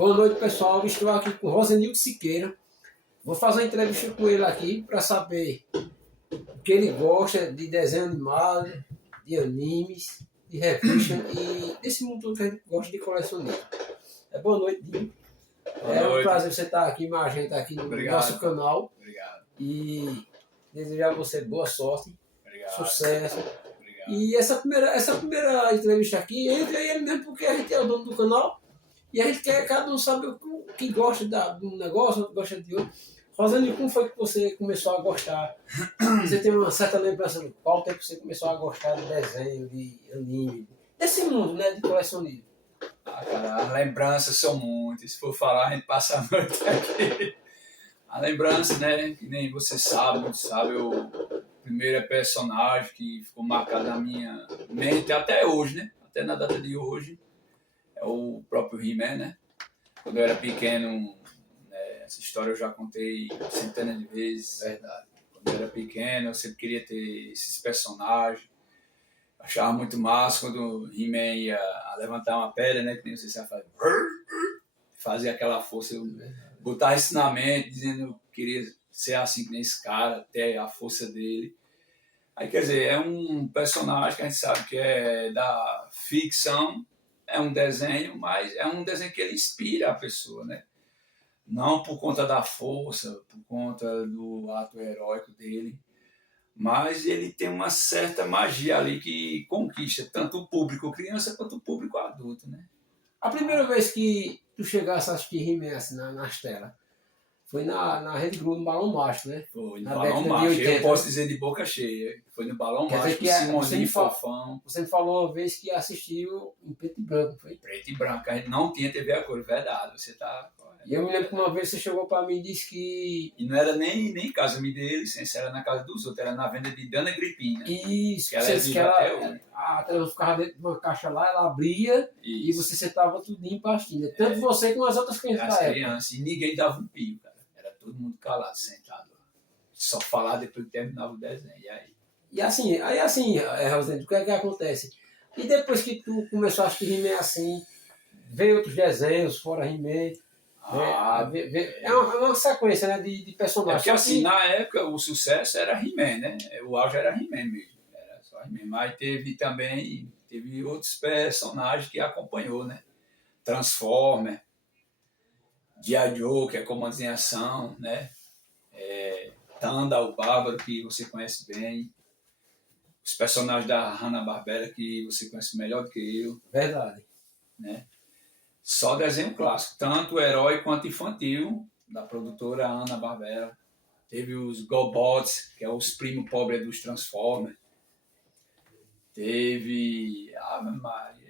Boa noite, pessoal. Estou aqui com Rosenildo Siqueira. Vou fazer uma entrevista com ele aqui para saber o que ele gosta de desenho animado, de animes, de revista e desse mundo todo que a gente gosta de colecionismo. Boa noite, Dinho. Um prazer você estar aqui, mais gente aqui no nosso canal. Obrigado. E desejar a você boa sorte, sucesso. Obrigado. E essa primeira entrevista aqui, entre ele mesmo, porque a gente é o dono do canal e a gente quer cada um saber o que gosta de um negócio, outro gosta de outro. Rosane, como foi que você começou a gostar? Você tem uma certa lembrança do qual tempo você começou a gostar de desenho, de anime, desse mundo, né, de colecionismo? Cara, as lembranças são muitas. Se for falar, a gente passa a noite aqui. A lembrança, né, que nem você sabe, o primeiro personagem que ficou marcado na minha mente até hoje, né? Até na data de hoje, é o próprio He-Man, né? Quando eu era pequeno, né, essa história eu já contei centenas de vezes. Verdade. Quando eu era pequeno, eu sempre queria ter esses personagens. Achava muito massa quando o He-Man ia levantar uma pedra, né? Que nem você sabe fazer. Fazia aquela força. Eu botava isso na mente, dizendo que queria ser assim que nem esse cara, ter a força dele. Aí, quer dizer, é um personagem que a gente sabe que é da ficção, é um desenho, mas é um desenho que ele inspira a pessoa, né? Não por conta da força, por conta do ato heróico dele, mas ele tem uma certa magia ali que conquista tanto o público criança quanto o público adulto, né? A primeira vez que tu chegasse a assistir He-Man assim, nas telas, foi na Rede Globo, no Balão Mágico, né? Foi no Na Balão década de Mágico, 80, eu posso dizer de boca cheia. Foi no Balão Quer dizer Mágico, que Simoninho, Fofão. Você me falou uma vez que assistiu em preto e branco, foi? Preto e branco, a gente não tinha TV a cor, verdade, você tá correto. E eu me lembro que uma vez você chegou para mim e disse que... E não era nem em casa me dei licença, era na casa dos outros, era na venda de Dana Gripina. Isso, Que ela você é disse que viva até hoje. a televisão ficava dentro de uma caixa lá, ela abria e você sentava tudinho em pastinha. Tanto você como as outras crianças da As época. crianças, e ninguém dava um pio, cara. Era todo mundo calado, sentado. Só falar depois que terminava o desenho, e aí? E assim, Rosendo, o que é que acontece? E depois que tu começou a assistir He-Man assim, veio outros desenhos fora He-Man, é uma sequência, né, de É personagens. porque assim, na época o sucesso era He-Man, né? O auge era He-Man mesmo. Era só He-Man. Mas teve outros personagens que acompanhou, né? Transformer, G.I. Joe, que é Comandos em Ação, né? Tanda, o Bárbaro, que você conhece bem. Os personagens da Hanna-Barbera, que você conhece melhor do que eu. Verdade. Né? Só desenho clássico, tanto herói quanto infantil, da produtora Hanna-Barbera. Teve os GoBots, que é os primos pobres dos Transformers. Teve...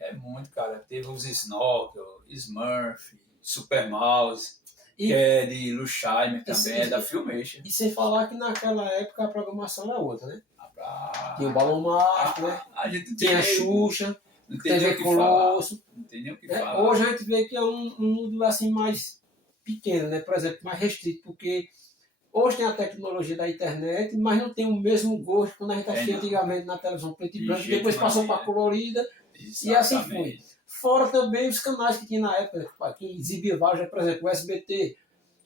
é muito, cara. Teve os Snorkel, Smurf, Super Mouse, que é de Lushaimer também, é da Filmation. E sem falar que naquela época a programação era outra, né? Tinha o Balão Mágico, né? Tinha a Xuxa, TV Colosso. Não tem nem o que falar. Hoje a gente vê que é um mundo assim mais pequeno, né? Por exemplo, mais restrito, porque hoje tem a tecnologia da internet, mas não tem o mesmo gosto quando a gente assistia antigamente na televisão preto e branco, depois passou para colorida. Exatamente. E assim foi. Fora também os canais que tinha na época, que exibia vários, por exemplo, o SBT,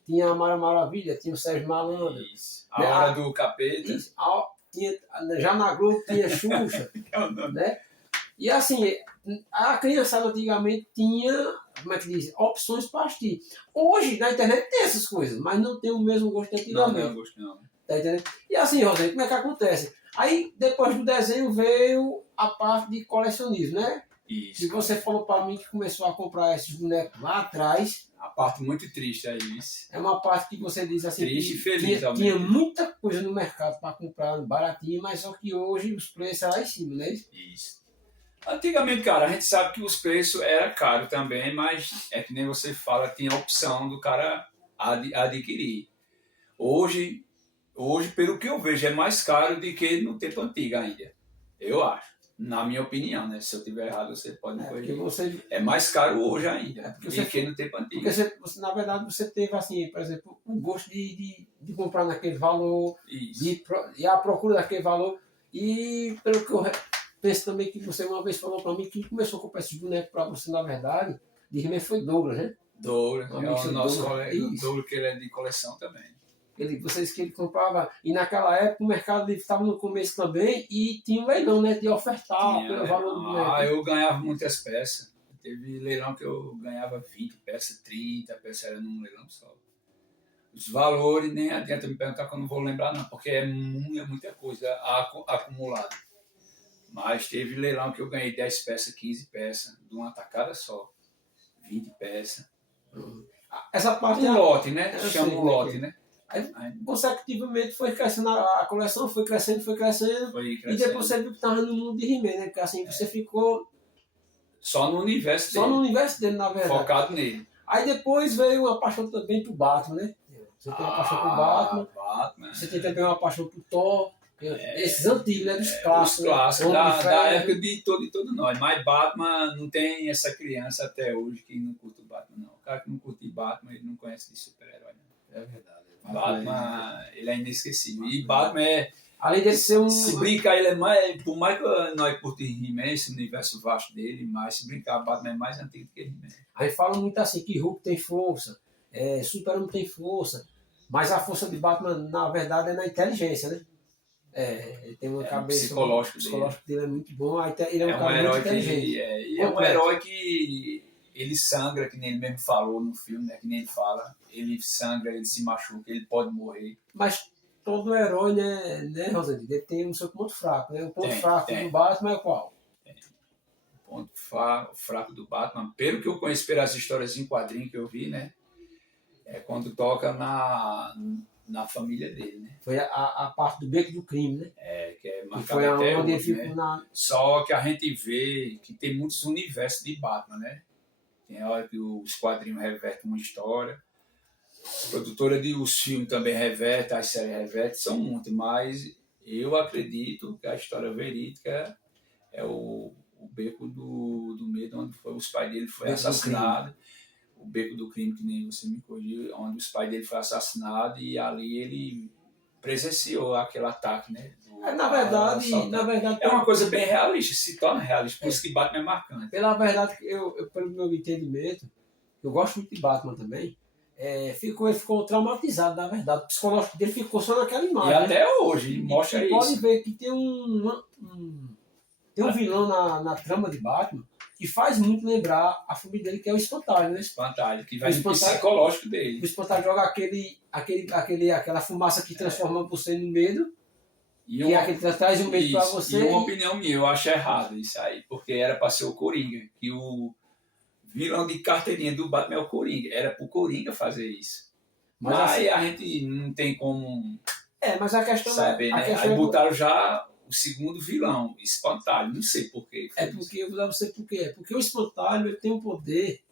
tinha a Mara Maravilha, tinha o Sérgio Malandro. Isso. A Hora do Capeta. Isso. Já na Globo tinha Xuxa. Né? E assim, a criançada antigamente tinha, como é que diz, opções para assistir. Hoje, na internet tem essas coisas, mas não tem o mesmo gosto de antigamente. Não é gosto não. Tá entendendo? E assim, Rosane, como é que acontece? Aí, depois do desenho, veio a parte de colecionismo, né? Isso. E você falou para mim que começou a comprar esses bonecos lá atrás. A parte muito triste é isso. É uma parte que você diz assim, triste que e feliz, tinha muita coisa no mercado para comprar baratinho, mas só que hoje os preços são lá em cima, né? Isso. Antigamente, cara, a gente sabe que os preços eram caros também, mas é que nem você fala, tinha a opção do cara adquirir. Hoje, pelo que eu vejo, é mais caro do que no tempo antigo ainda. Eu acho. Na minha opinião, né? Se eu estiver errado, você pode me corrigir. É mais caro hoje ainda do que no tempo antigo. Porque você, na verdade, você teve, assim, por exemplo, o gosto de comprar naquele valor, e a procura daquele valor. E pelo que eu penso também que você uma vez falou para mim que começou a comprar esses bonecos para você, na verdade, de He-Man foi Douglas, né? Douro, Um é amigo o seu nosso Douro. colega Isso. Douro, que ele é de coleção também. Vocês que ele comprava, e naquela época o Mercado Livre estava no começo também e tinha um leilão, né? De ofertar Tinha, pelo né? valor do boneco. Eu ganhava muitas peças. Teve leilão que eu ganhava 20 peças, 30 peças, era num leilão só. Os valores nem adianta me perguntar que eu não vou lembrar não, porque é muita coisa acumulada. Mas teve leilão que eu ganhei 10 peças, 15 peças, de uma tacada só. 20 peças. Essa parte Um lote, né? eu Chama sei, um lote, né? Aí, consecutivamente foi crescendo a coleção, foi crescendo. Foi E crescendo. depois você viu que estava no mundo de He-Man, né? Porque assim, você ficou Só no universo só dele. no universo dele, na verdade. Focado nele. Aí depois veio uma paixão também pro Batman, né? Você tem uma paixão pro Batman. Você tem também uma paixão pro Thor. Esses antigos, né? Dos clássicos. Os clássicos, Homem de da Ferro. época de todo nós. Mas Batman não tem essa criança até hoje que não curte o Batman, não. O cara que não curte Batman, ele não conhece de super-herói, não. É verdade. Batman, ele é inesquecível. E Batman é. Além de ser um. Se brincar, ele é mais. Por mais que nós curtimos He-Man, esse universo vasto dele, mas se brincar, Batman é mais antigo que He-Man. Aí fala muito assim que Hulk tem força, Super-Homem tem força, mas a força de Batman, na verdade, é na inteligência, né? Ele tem uma cabeça. O psicológico dele é muito bom, aí ele é um cara herói muito inteligente. é um herói que ele sangra, que nem ele mesmo falou no filme, né? Que nem ele fala. Ele sangra, ele se machuca, ele pode morrer. Mas todo herói, né Rosane? Ele tem um seu ponto fraco, né? O ponto fraco do Batman é qual? O ponto fraco do Batman, pelo que eu conheço pelas histórias em quadrinho que eu vi, né? É quando toca na família dele, né? Foi a parte do beco do crime, né? Que é marcado foi até onde hoje, ele ficou né? Só que a gente vê que tem muitos universos de Batman, né? Tem hora que os quadrinhos revertem uma história. A produtora os filmes também reverte, as séries revertem, são muitas, mas eu acredito que a história verídica é o beco do medo, onde os pais dele foi assassinado. O beco do crime, que nem você me corrigiu, onde os pais dele foram assassinados e ali ele presenciou aquele ataque, né? Na verdade, é uma coisa bem realista, se torna realista, por isso que Batman é marcante. Pela verdade, pelo meu entendimento, eu gosto muito de Batman também, ele ficou traumatizado, na verdade. O psicológico dele ficou só naquela imagem. E até hoje, mostra isso. Pode ver que tem tem um vilão na trama de Batman que faz muito lembrar a família dele, que é o Espantalho, né? Espantalho, que vai no psicológico dele. O Espantalho joga aquela fumaça que transforma você no medo. E aquele traz um medo para você. E uma opinião minha, eu acho errado isso aí, porque era para ser o Coringa, que o vilão de carteirinha do Batman é o Coringa. Era pro Coringa fazer isso. Mas aí a gente não tem como mas a questão saber, né? Aí botaram já o segundo vilão, Espantalho. Não sei porquê. Eu vou dar você por quê. Porque o Espantalho ele tem o poder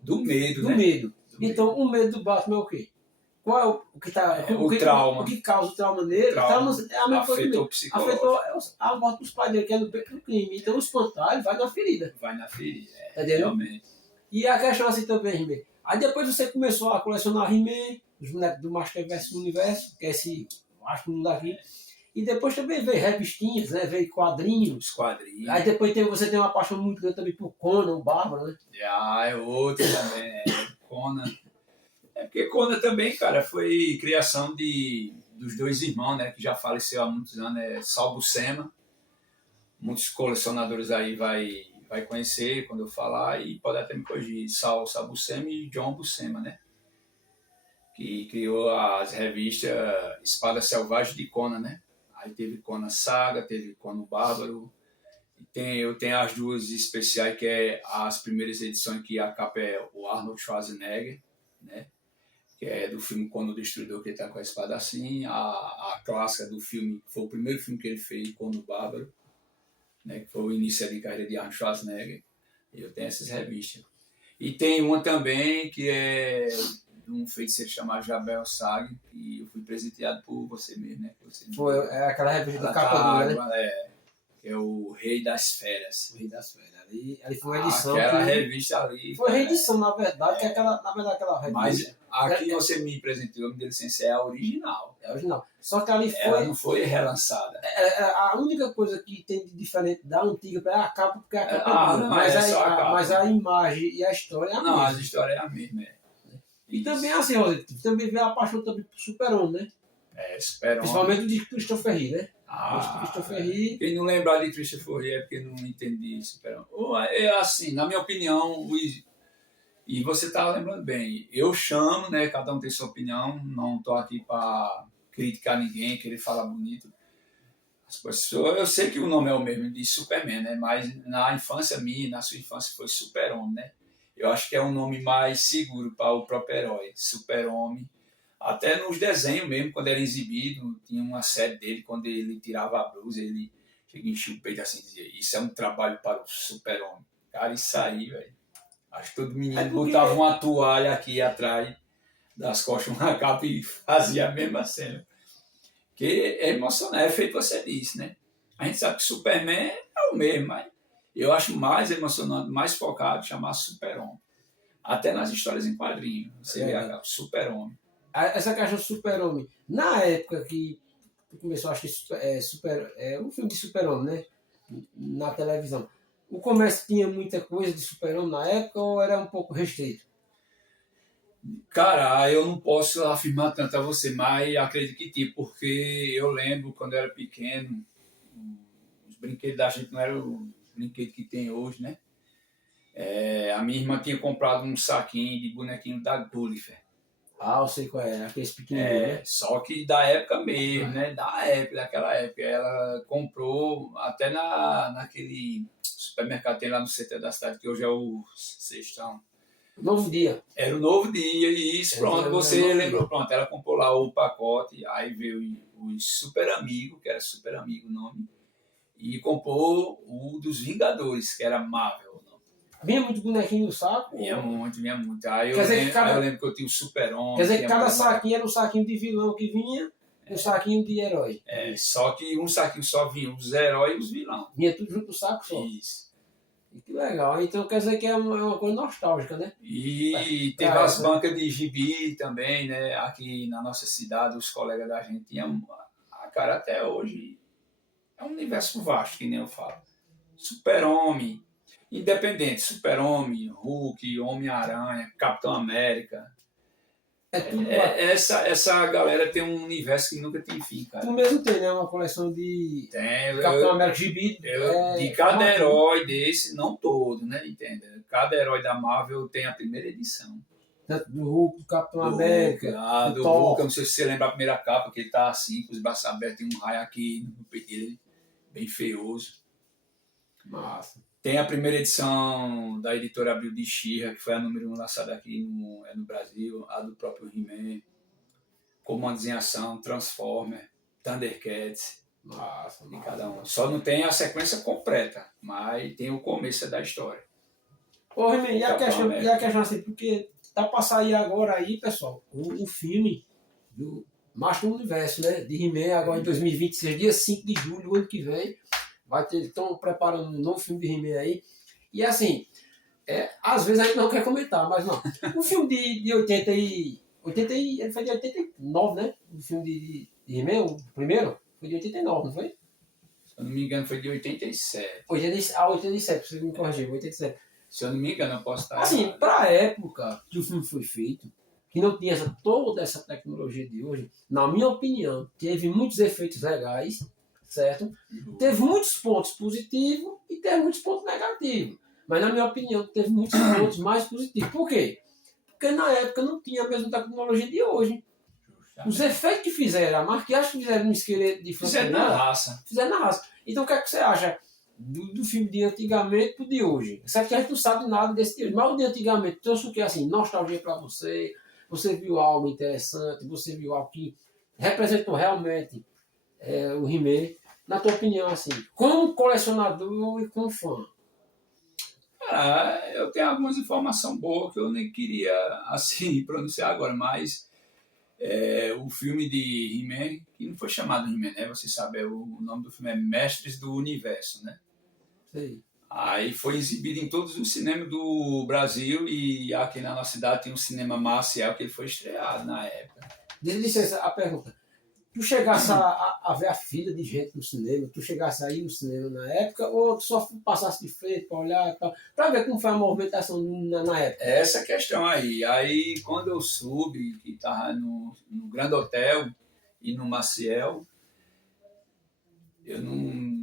do medo, do medo. Então o medo do Batman é o quê? Qual é o que tá. O trauma. O que causa o trauma nele? É a mesma coisa. Afetou a morte dos pais dele, que é do crime. Então o Espantalho vai na ferida. Realmente. E a questão assim também, He-Man. Aí depois você começou a colecionar He-Man, os bonecos do Masterverse Universo, que é esse mundo daqui. E depois também veio revistinhas, né? Veio quadrinhos. Aí depois você tem uma paixão muito grande também por Conan, o Bárbaro, né? É outro também, Conan. Porque Conan também, cara, foi criação dos dois irmãos, né? Que já faleceu há muitos anos, Sal Buscema. Muitos colecionadores aí vai conhecer quando eu falar e pode até me corrigir. Sal Buscema e John Buscema, né? Que criou as revistas Espada Selvagem de Conan, né? Aí teve Conan Saga, teve Conan Bárbaro. Eu tenho as duas especiais, que é as primeiras edições, que a capa é o Arnold Schwarzenegger, né? Que é do filme Conan o Destruidor, que ele está com a espada assim. A clássica do filme, foi o primeiro filme que ele fez, Conan Bárbaro, né? Que foi o início de carreira de Arnold Schwarzenegger. Eu tenho essas revistas. E tem uma também que é de um feiticeiro chamado Jabel Sag, que eu fui presenteado por você mesmo, né? Foi aquela revista da capa dura, né? Que é o Rei das Feras. O Rei das Feras. Ali foi uma edição. Aquela revista ali. Foi reedição, na verdade, que na verdade aquela revista. Mas aqui você me apresentou, me deu licença, é a original. É original. Só que ali Ela não foi relançada. A única coisa que tem de diferente da antiga é a capa, porque a capa não, mas, é só a capa. Mas a imagem e a história é a Não, mesma. as histórias é a mesma. E também assim, Rosito, também vê a paixão também por Super-Homem, né? Super-Homem. Principalmente o de Christopher Reeve, né? Christopher Reeve. Quem não lembrar de Christopher Reeve é porque não entendi Super-Homem. Assim, na minha opinião, e você está lembrando bem, eu chamo, né? Cada um tem sua opinião, não estou aqui para criticar ninguém, querer falar bonito. As pessoas, eu sei que o nome é o mesmo de Superman, né? Mas na infância minha, na sua infância, foi Super-Homem, né? Eu acho que é um nome mais seguro para o próprio herói, Super-Homem. Até nos desenhos mesmo, quando era exibido, tinha uma série dele, quando ele tirava a blusa, ele chegava e enchia o peito assim e dizia: isso é um trabalho para o Super-Homem. Cara, isso aí, velho. Acho que todo menino botava uma toalha aqui atrás das costas, uma capa e fazia a mesma cena. Porque é emocionante, é feito você disse, né? A gente sabe que Superman é o mesmo, mas eu acho mais emocionante, mais focado chamar Super-Homem. Até nas histórias em quadrinhos. Você vê a Super-Homem. Essa questão do Super-Homem, na época que começou, acho que um filme de Super-Homem, né? Na televisão. O comércio tinha muita coisa de Super-Homem na época ou era um pouco restrito? Cara, eu não posso afirmar tanto a você, mas acredito que tinha, porque eu lembro quando eu era pequeno, os brinquedos da gente não eram os brinquedos que tem hoje, né? A minha irmã tinha comprado um saquinho de bonequinho da Gulliver. Eu sei qual é, aqueles pequenininhos, né? Só que da época mesmo, né? Daquela época. Ela comprou até naquele supermercado que tem lá no centro da cidade, que hoje é o Sextão. Novo Dia. Era o Novo Dia, e isso, pronto, você lembrou, pronto, ela comprou lá o pacote, aí veio o Super Amigo, que era Super Amigo o nome, e comprou o dos Vingadores, que era Marvel. Vinha muito bonequinho no saco? Vinha muito. Aí eu lembro que eu tinha o Super-Homem. Quer dizer que cada saquinho era um saquinho de vilão que vinha, um saquinho de herói. Só que um saquinho só vinha os heróis e os vilões. Vinha tudo junto no saco só. Isso. Que legal. Então quer dizer que é uma coisa nostálgica, né? E teve as bancas de gibi também, né? Aqui na nossa cidade, os colegas da gente tinham. Cara, até hoje é um universo vasto, que nem eu falo. Super-Homem. Independente, Super-Homem, Hulk, Homem-Aranha, Capitão América. Essa galera tem um universo que nunca tem fim, cara. Tu mesmo tem, né? Uma coleção de Capitão América gibi. De cada herói desse, não todo, né? Entende? Cada herói da Marvel tem a primeira edição. Tanto do Hulk, do Capitão América. Do Hulk, eu não sei se você lembra a primeira capa, que ele tá assim, com os braços abertos, tem um raio aqui no peito dele, bem feioso. Massa. Tem a primeira edição da editora Abril de She-Ra, que foi a número 1 lançada aqui no Brasil, a do próprio He-Man, Comandos em Ação, Transformer, Thundercats, de cada um. Só não tem a sequência completa, mas tem o começo da história. Ô, He-Man, e a questão assim, porque tá pra sair agora aí, pessoal, o filme do Master do Universo, né? De He-Man, agora em 2026, dia 5 de julho, ano que vem. Estão preparando um novo filme de He-Man aí. E assim, às vezes a gente não quer comentar, mas não. O filme de 80 e... ele foi de 89, né? O filme de He-Man, o primeiro, foi de 89, não foi? Se eu não me engano, foi de 87. 87, você me corrigiu, 87. Se eu não me engano, eu posso estar assim, errado. Pra época que o filme foi feito, que não tinha toda essa tecnologia de hoje, na minha opinião, teve muitos efeitos legais, certo? Teve muitos pontos positivos e teve muitos pontos negativos. Mas, na minha opinião, teve muitos pontos mais positivos. Por quê? Porque na época não tinha a mesma tecnologia de hoje. Os efeitos que fizeram, a maquiagem que fizeram no esqueleto de frango. Fizeram na raça. Então, o que é que você acha do filme de antigamente pro de hoje? Certo que a gente não sabe nada desse de hoje. Mas o de antigamente trouxe o que? Assim, nostalgia para você. Você viu algo interessante. Você viu algo que representou realmente o He-Man. Na tua opinião, assim, como colecionador e como fã? Eu tenho algumas informações boas que eu nem queria assim pronunciar agora, mas o filme de He-Man, que não foi chamado He-Man, né? Você sabe, o nome do filme é Mestres do Universo, né? Sei. Aí foi exibido em todos os cinemas do Brasil e aqui na nossa cidade tem um cinema Maciel que ele foi estreado na época. Licença, a pergunta. Tu chegasse a ver a fila de gente no cinema, tu chegasse a ir no cinema na época, ou tu só passasse de frente para olhar e tal, para ver como foi a movimentação na época? Essa questão aí. Aí quando eu soube que estava no Grand Hotel e no Maciel, eu não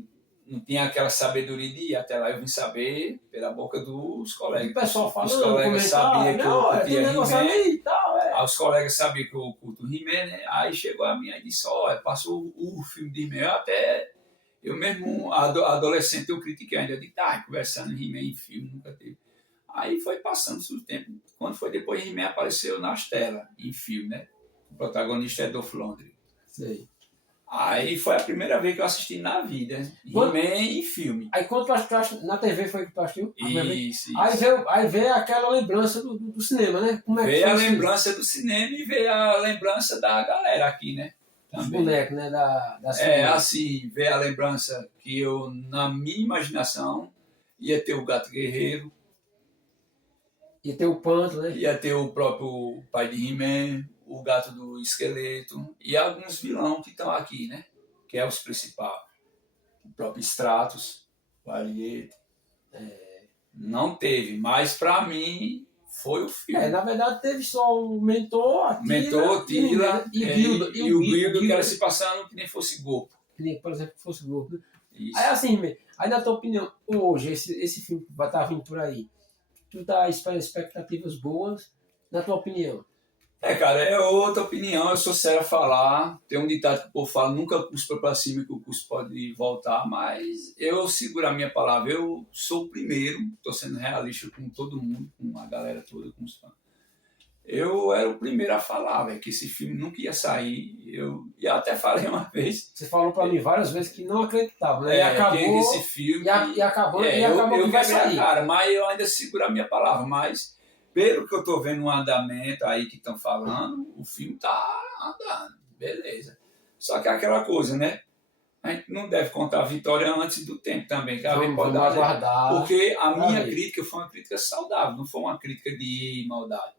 tinha aquela sabedoria de ir até lá. Eu vim saber pela boca dos colegas. O pessoal falando, os colegas sabiam que eu curtia He-Man. E tal, Aí os colegas sabiam que eu curto He-Man, né? Aí chegou a minha e disse, olha, passou o filme de He-Man. Eu mesmo, adolescente, eu critiquei ainda. Eu disse, tá, conversando He-Man em filme, nunca teve. Aí foi passando o tempo. Quando foi depois, He-Man apareceu nas telas, em filme, né? O protagonista é Dolph Lundgren. Sei. Aí foi a primeira vez que eu assisti na vida, He-Man em filme. Aí quando tu assistiu, na TV foi que tu assistiu? Isso. Aí veio aquela lembrança do cinema, né? Como é que veio foi a lembrança do cinema e veio a lembrança da galera aqui, né? Os bonecos, né? Da assim, veio a lembrança que eu, na minha imaginação, ia ter o Gato Guerreiro. Ia ter o Panto, né? Ia ter o próprio pai de He-Man, o Gato do Esqueleto e alguns vilões que estão aqui, né? Que é os principais. O próprio Stratos, o Ariete. Não teve, mas para mim foi o filme. Na verdade teve só o Mentor, a Tila e o Guildo que era se passando que nem fosse Goku. Que nem, por exemplo, fosse Goku. Isso. Aí assim, aí na tua opinião, hoje, esse filme que vai estar vindo por aí, tu tá esperando expectativas boas, na tua opinião? Cara, é outra opinião, eu sou sério a falar. Tem um ditado que o povo fala, nunca cuspa para cima que o custo pode voltar, mas eu seguro a minha palavra. Eu sou o primeiro, estou sendo realista com todo mundo, com a galera toda, com os fãs. Eu era o primeiro a falar, véio, que esse filme nunca ia sair. Eu até falei uma vez. Você falou para mim várias vezes que não acreditava, né? E acabou que esse filme. E acabou eu que vai sair. Cara, mas eu ainda seguro a minha palavra, mas pelo que eu tô vendo no andamento aí que estão falando, o filme tá andando, beleza. Só que é aquela coisa, né? A gente não deve contar a vitória antes do tempo também, que vamos aguardar. Porque a minha crítica foi uma crítica saudável, não foi uma crítica de maldade.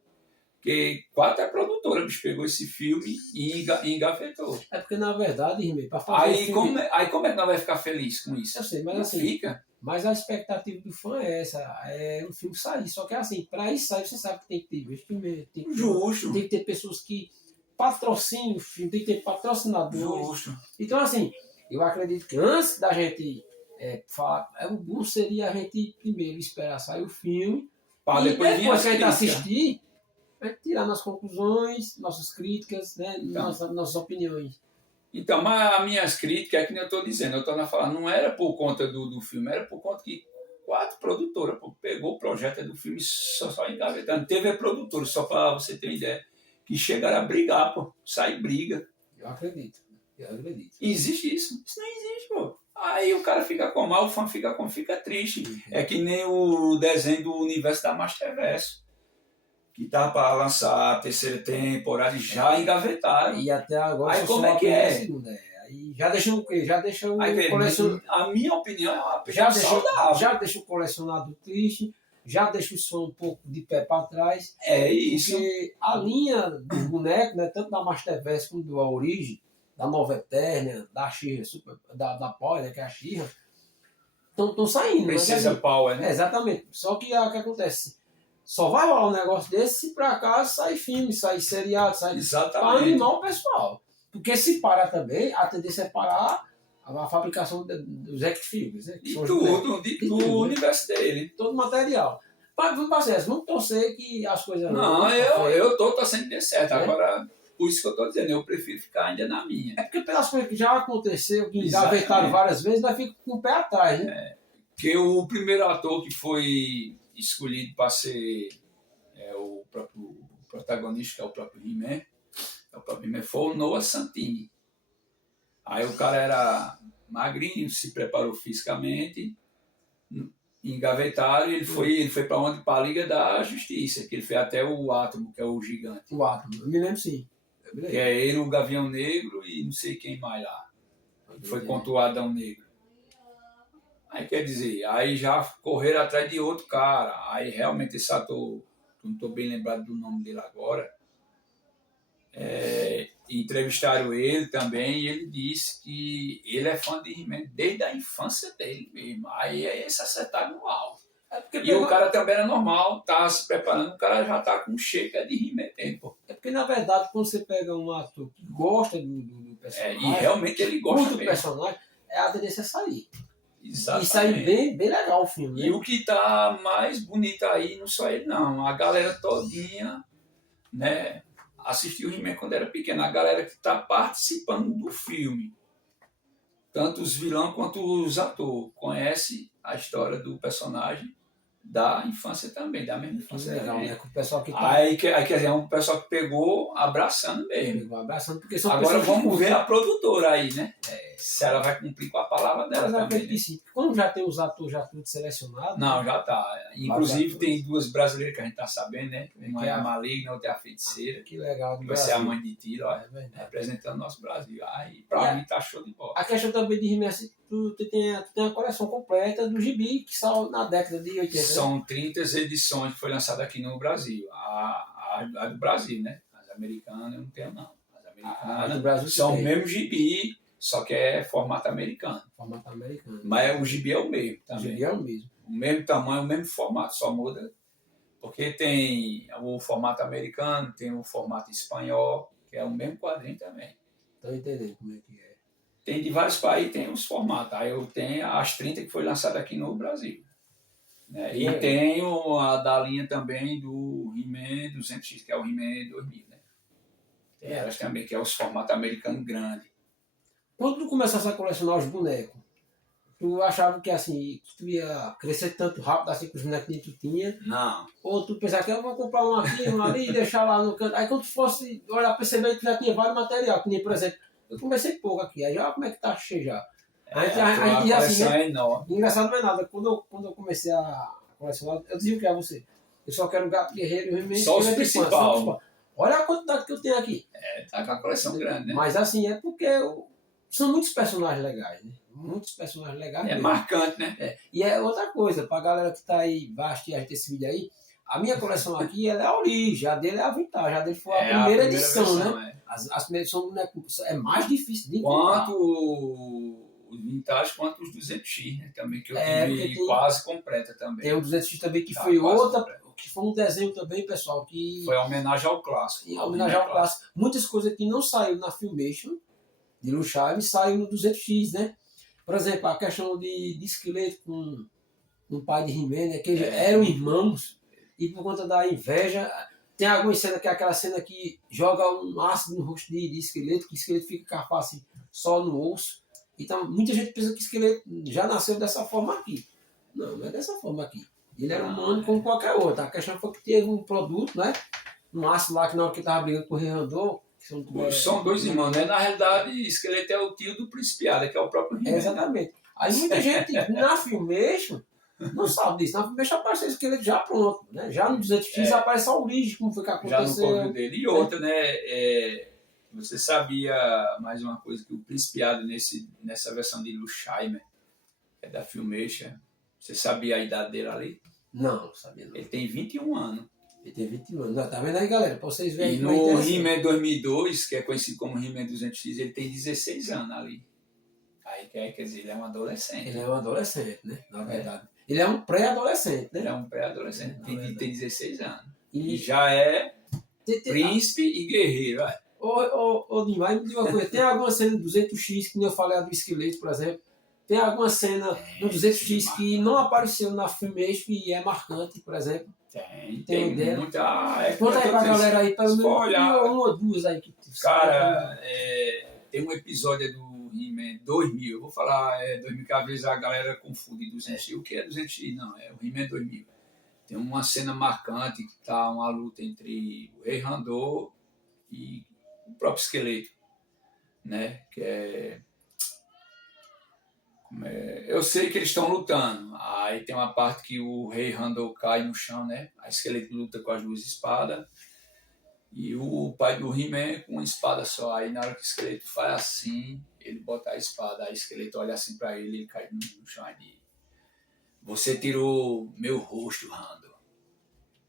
Porque 4 é produtora, bicho, pegou esse filme e engavetou. É porque, na verdade, Rimei, para fazer filme... Aí como é que nós vamos ficar felizes com isso? Eu sei, mas não assim... Fica. Mas a expectativa do fã é essa, o filme sair. Só que assim, para isso sair, você sabe que tem que ter investimento, tem que ter pessoas que patrocinem o filme, tem que ter patrocinadores. Justo. Então, assim, eu acredito que antes da gente falar, o bom seria a gente primeiro esperar sair o filme, para e depois que a gente assistir, a gente tirar nossas conclusões, nossas críticas, né, nossas opiniões. Então, mas as minhas críticas é que nem eu estou dizendo, eu estou na fala, não era por conta do filme, era por conta que 4 produtoras pegou o projeto do filme só engavetando. Teve a produtora, só para você ter uma ideia, que chegaram a brigar, sair briga. Eu acredito. Existe isso? Isso não existe, pô. Aí o cara fica com mal, o fã fica triste. Uhum. É que nem o desenho do universo da Masterverse, que tá para lançar a 3ª temporada e já engavetaram. E até agora aí como é que é? Aí já deixou o quê? Já deixa o colecionador. A minha opinião é uma opinião saudável. Já deixa o colecionador triste, já deixa o som um pouco de pé para trás. É isso. Porque a linha dos bonecos, né, tanto da Masterverse como da Origem, da Nova Eterna, da She-Ra, da Power, né, que é a She-Ra, estão saindo. Princesa Power, né? Exatamente. Só que o que acontece? Só vai rolar um negócio desse se por acaso sair filme, sair seriado, sair para animar o pessoal. Porque se parar também, a tendência é parar a fabricação dos act figures. Né? Do universo dele. Todo o material. Mas vamos torcer que as coisas... Não, eu estou torcendo que dê certo. Agora, por isso que eu estou dizendo, eu prefiro ficar ainda na minha. É porque pelas coisas que já aconteceu, que engavetaram várias vezes, nós ficamos com o pé atrás, né? Porque o primeiro ator que foi escolhido para ser o próprio protagonista, que é o próprio He-Man, foi o Noah Santini. Aí o cara era magrinho, se preparou fisicamente, engavetaram e ele foi para onde? Para a Liga da Justiça, que ele foi até o Átomo, que é o gigante. O Átomo, eu me lembro sim. Que é ele, o Gavião Negro e não sei quem mais lá. Foi contra o Adão Negro. Aí quer dizer, aí já correram atrás de outro cara. Aí realmente esse ator, não estou bem lembrado do nome dele agora, entrevistaram ele também e ele disse que ele é fã de He-Man desde a infância dele mesmo. Aí esse acertaram no alvo. E o cara também era normal, tá se preparando, o cara já tá com um shaker de He-Man dentro, pô. É porque, na verdade, quando você pega um ator que gosta do personagem, E realmente ele gosta muito do mesmo. personagem, a tendência é sair. Exatamente. E sair bem, bem legal o filme. Né? E o que tá mais bonito aí, não só ele não, a galera todinha, né, assistiu o He-Man quando era pequeno, a galera que tá participando do filme, tanto os vilões quanto os atores, conhece a história do personagem da infância também, da mesma infância. Legal, né? Com o pessoal que tá... Aí quer dizer, é um pessoal que pegou abraçando mesmo. Pegou abraçando, porque são agora vamos ver que... a produtora aí, né? Se ela vai cumprir com a palavra dela. Mas eu também, acredito que sim. Quando já tem os atores já tudo selecionado... Não, já tá. Inclusive tem duas brasileiras que a gente tá sabendo, né? Uma é a Maligna, outra é a Feiticeira. Que legal. Que vai ser a mãe de Tiro, ó, representando o nosso Brasil. Aí pra mim tá show de bola. A questão também de He-Man, tu tem a coleção completa do gibi que saiu na década de 80. São 30 edições que foi lançada aqui no Brasil. A do Brasil, né? As americanas eu não tenho, não. As americanas do Brasil são o mesmo gibi, só que é formato americano. Formato americano. Mas o gibi é o mesmo também. O gibi é o mesmo. O mesmo tamanho, o mesmo formato, só muda. Porque tem o formato americano, tem o formato espanhol, que é o mesmo quadrinho também. Estou entendendo como é que é. Tem de vários países, tem os formatos. Aí eu tenho as 30 que foi lançada aqui no Brasil. Né? E tenho a da linha também do He-Man 200X, que é o He-Man 2000. Né? Tem elas também, que é os formatos americanos grandes. Quando tu começasse a colecionar os bonecos, tu achava que assim, que tu ia crescer tanto rápido assim com os bonecos que tu tinha? Não. Ou tu pensava que eu vou comprar um aqui, um ali e deixar lá no canto. Aí quando tu fosse olhar, perceber que tu já tinha vários materiais, que nem, por exemplo, eu comecei pouco aqui, aí já como é que tá cheio já. A coleção é enorme. Engraçado não é nada, quando eu comecei a colecionar, eu dizia o que a você? Eu só quero Gato Guerreiro e só os principais. Olha a quantidade que eu tenho aqui. Tá com a coleção grande, né? Mas assim, é porque são muitos personagens legais, né? Muitos personagens legais. É mesmo. Marcante, né? E é outra coisa, pra galera que tá aí, vai assistir esse vídeo aí, a minha coleção aqui ela é a origem, a dele é a vintage, a dele foi a primeira edição, versão, né? As primeiras edições é mais difícil de encontrar. Quanto os vintage, quanto os 200X, né? Também, que eu tive quase completa também. Tem o 200X também, que foi outra, que foi um desenho também, pessoal, que... Foi homenagem ao clássico. Homenagem ao clássico. Muitas coisas que não saiu na Filmation, de Luchave, saiu no 200X, né? Por exemplo, a questão de esqueleto com um pai de He-Man, né? Que eles eram irmãos, e por conta da inveja, tem algumas cenas que é aquela cena que joga um ácido no rosto de esqueleto, que o esqueleto fica com a face só no osso. Então, muita gente pensa que o esqueleto já nasceu dessa forma aqui. Não, não é dessa forma aqui. Ele era humano como qualquer outro. A questão foi que teve um produto, né? Um ácido lá que na hora que ele estava brigando com o Rei Randor. São dois irmãos, né? Na realidade, esqueleto é o tio do Principiada, que é o próprio He-Man. Exatamente. Aí muita gente na Filmation não sabe disso. Na Filmation apareceu o esqueleto já pronto. Né? Já no 200X aparece a origem, como foi que aconteceu. Já no corpo dele. E outra, né? Você sabia mais uma coisa, que o Principiado nessa versão de Lushaimer, que é da Filmation, você sabia a idade dele ali? Não sabia não. Ele tem 21 anos. Ele tem 21 anos. Tá vendo aí, galera? Pra vocês verem. E no He-Man 2002, que é conhecido como He-Man 200X, ele tem 16 anos ali. Aí quer dizer, ele é um adolescente. Ele é um adolescente, né? Na verdade. Ele é um pré-adolescente, né? Ele é um pré-adolescente. Tem 16 anos. E já é príncipe e guerreiro, vai. Ô, Dimar, me diga uma coisa, tem alguma cena do 200X, que nem eu falei do esqueleto, por exemplo, tem alguma cena do 200X que não apareceu na Filmation e é marcante, por exemplo? Tem muita... Conta aí pra galera aí, pelo menos uma ou duas aí. Cara, tem um episódio do He-Man 2000, eu vou falar 2000, que às vezes a galera confunde 200X, o que é 200X? Não, é o He-Man 2000. Tem uma cena marcante, que tá uma luta entre o Rei Randor e o próprio esqueleto, né? Eu sei que eles estão lutando. Aí tem uma parte que o Rei Randor cai no chão, né? A esqueleto luta com as duas espadas. E o pai do He-Man com uma espada só. Aí na hora que o esqueleto faz assim, ele bota a espada, aí o esqueleto olha assim pra ele, ele cai no chão. Aí Você tirou meu rosto, Randall.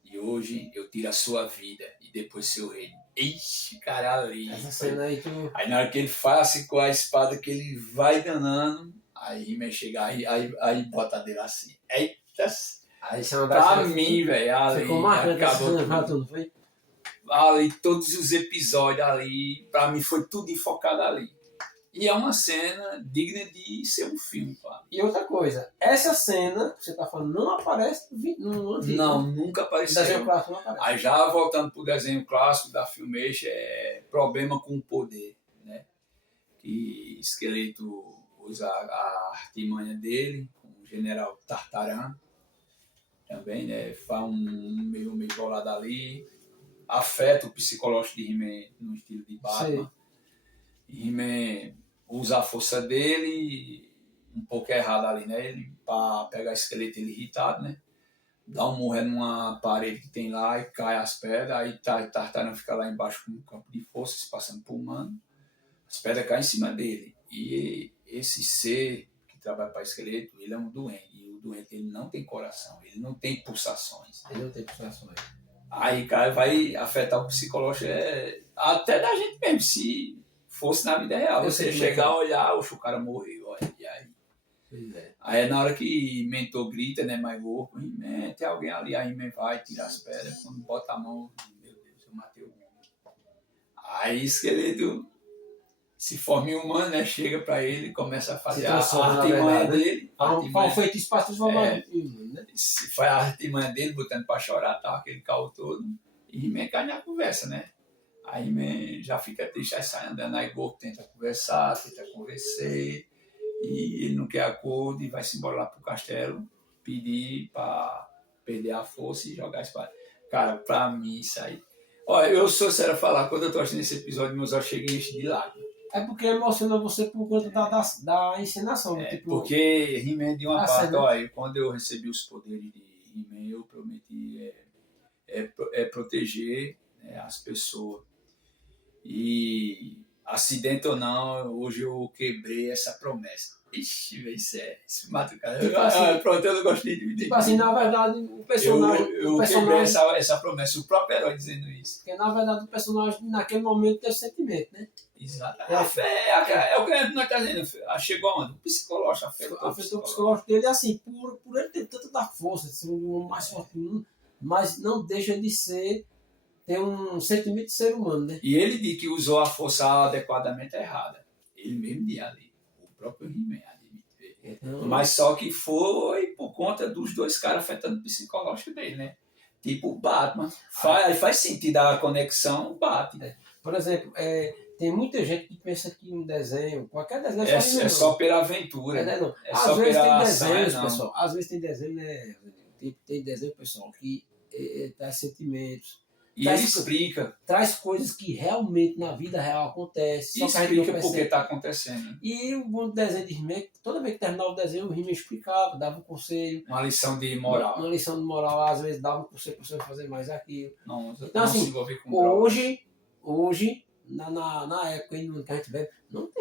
E hoje eu tiro a sua vida e depois seu reino. Ixi, cara, ali. Essa cena aí tu... Aí na hora que ele faz assim com a espada, que ele vai danando, aí He-Man chega, aí bota dele assim. Eita! Aí isso é uma Pra das mim, velho, ali ficou marcando essa acabou cena, tudo. não foi? Ali, todos os episódios ali, pra mim foi tudo enfocado ali. E é uma cena digna de ser um filme, pá. E outra coisa, essa cena que você tá falando não aparece no antigo. Não, né? nunca O desenho apareceu. clássico não aparece. Aí já voltando pro desenho clássico da Filmation, é problema com o poder, né? Que Esqueleto usa a artimanha dele, com o General Tartaran, também, né? Faz meio bolado ali, afeta o psicológico de He-Man no estilo de Batman. He-Man usa a força dele, um pouco errado ali, né? Ele, pra pegar Esqueleto, ele irritado, né? Dá um murro numa parede que tem lá e cai as pedras, aí Tartaran fica lá embaixo com um campo de força, se passando por humano, as pedras caem em cima dele. E esse ser que trabalha para Esqueleto, ele é um doente, e o doente ele não tem coração, ele não tem pulsações. Ele não tem pulsações. Aí, cara, vai afetar o psicológico até da gente mesmo, se fosse na vida real. Você chegar a olhar, o cara morreu, olha, e aí? Aí na hora que Mentor grita, né, mais louco, tem alguém ali, aí vai, tira as pedras, quando bota a mão, meu Deus, eu matei o homem. Aí Esqueleto se forma em humano, né, chega pra ele, começa a fazer a artimanha dele. Um feitiço pra transformar em humano, né? Faz a artimanha dele, botando pra chorar, tá, aquele caos todo, e He-Man cai na conversa, né? Aí He-Man já fica triste, aí sai andando, aí Gorko tenta conversar, e ele não quer acordo e vai-se embora lá pro castelo pedir pra perder a força e jogar a espada. Cara, pra mim isso aí... Olha, eu sou sério a falar, quando eu tô assistindo esse episódio, meus olhos chegam encher de lágrimas. É porque emociona você por conta da encenação. Tipo, porque He-Man de uma parte, olha, quando eu recebi os poderes de He-Man, eu prometi proteger, né, as pessoas. E acidente ou não, hoje eu quebrei essa promessa. Ixi, velho, isso mata o cara. Tipo assim, pronto, eu não gostei de me tipo assim, na verdade, o personagem... Eu quebrei essa promessa, o próprio herói dizendo isso. Porque, na verdade, o personagem, naquele momento, teve sentimento, né? Exato. É o que nós estamos dizendo. Chegou aonde? O psicológico afetou o psicológico dele, assim, por ele ter tanta da força, ser um mais forte, mas não deixa de ter um sentimento de ser humano, né? E ele diz que usou a força adequadamente errada. Ele mesmo diz ali. O próprio He-Man admite. Mas só que foi por conta dos dois caras afetando o psicológico dele, né? Tipo o Batman. Faz sentido a conexão, bate. Por exemplo, tem muita gente que pensa que um desenho, qualquer desenho é só pela aventura. Não. Às vezes tem desenhos, pessoal. Às vezes tem desenho, né? Tem desenho, pessoal, que traz sentimentos. E ele explica. Traz coisas que realmente na vida real acontecem. E explica por que está acontecendo. E o bom desenho de He-Man, toda vez que terminava o desenho, o He-Man explicava, dava um conselho. Uma lição de moral. Uma lição de moral, às vezes dava um conselho para você fazer mais aquilo. Então, assim, se envolver com hoje, na época que a gente vê,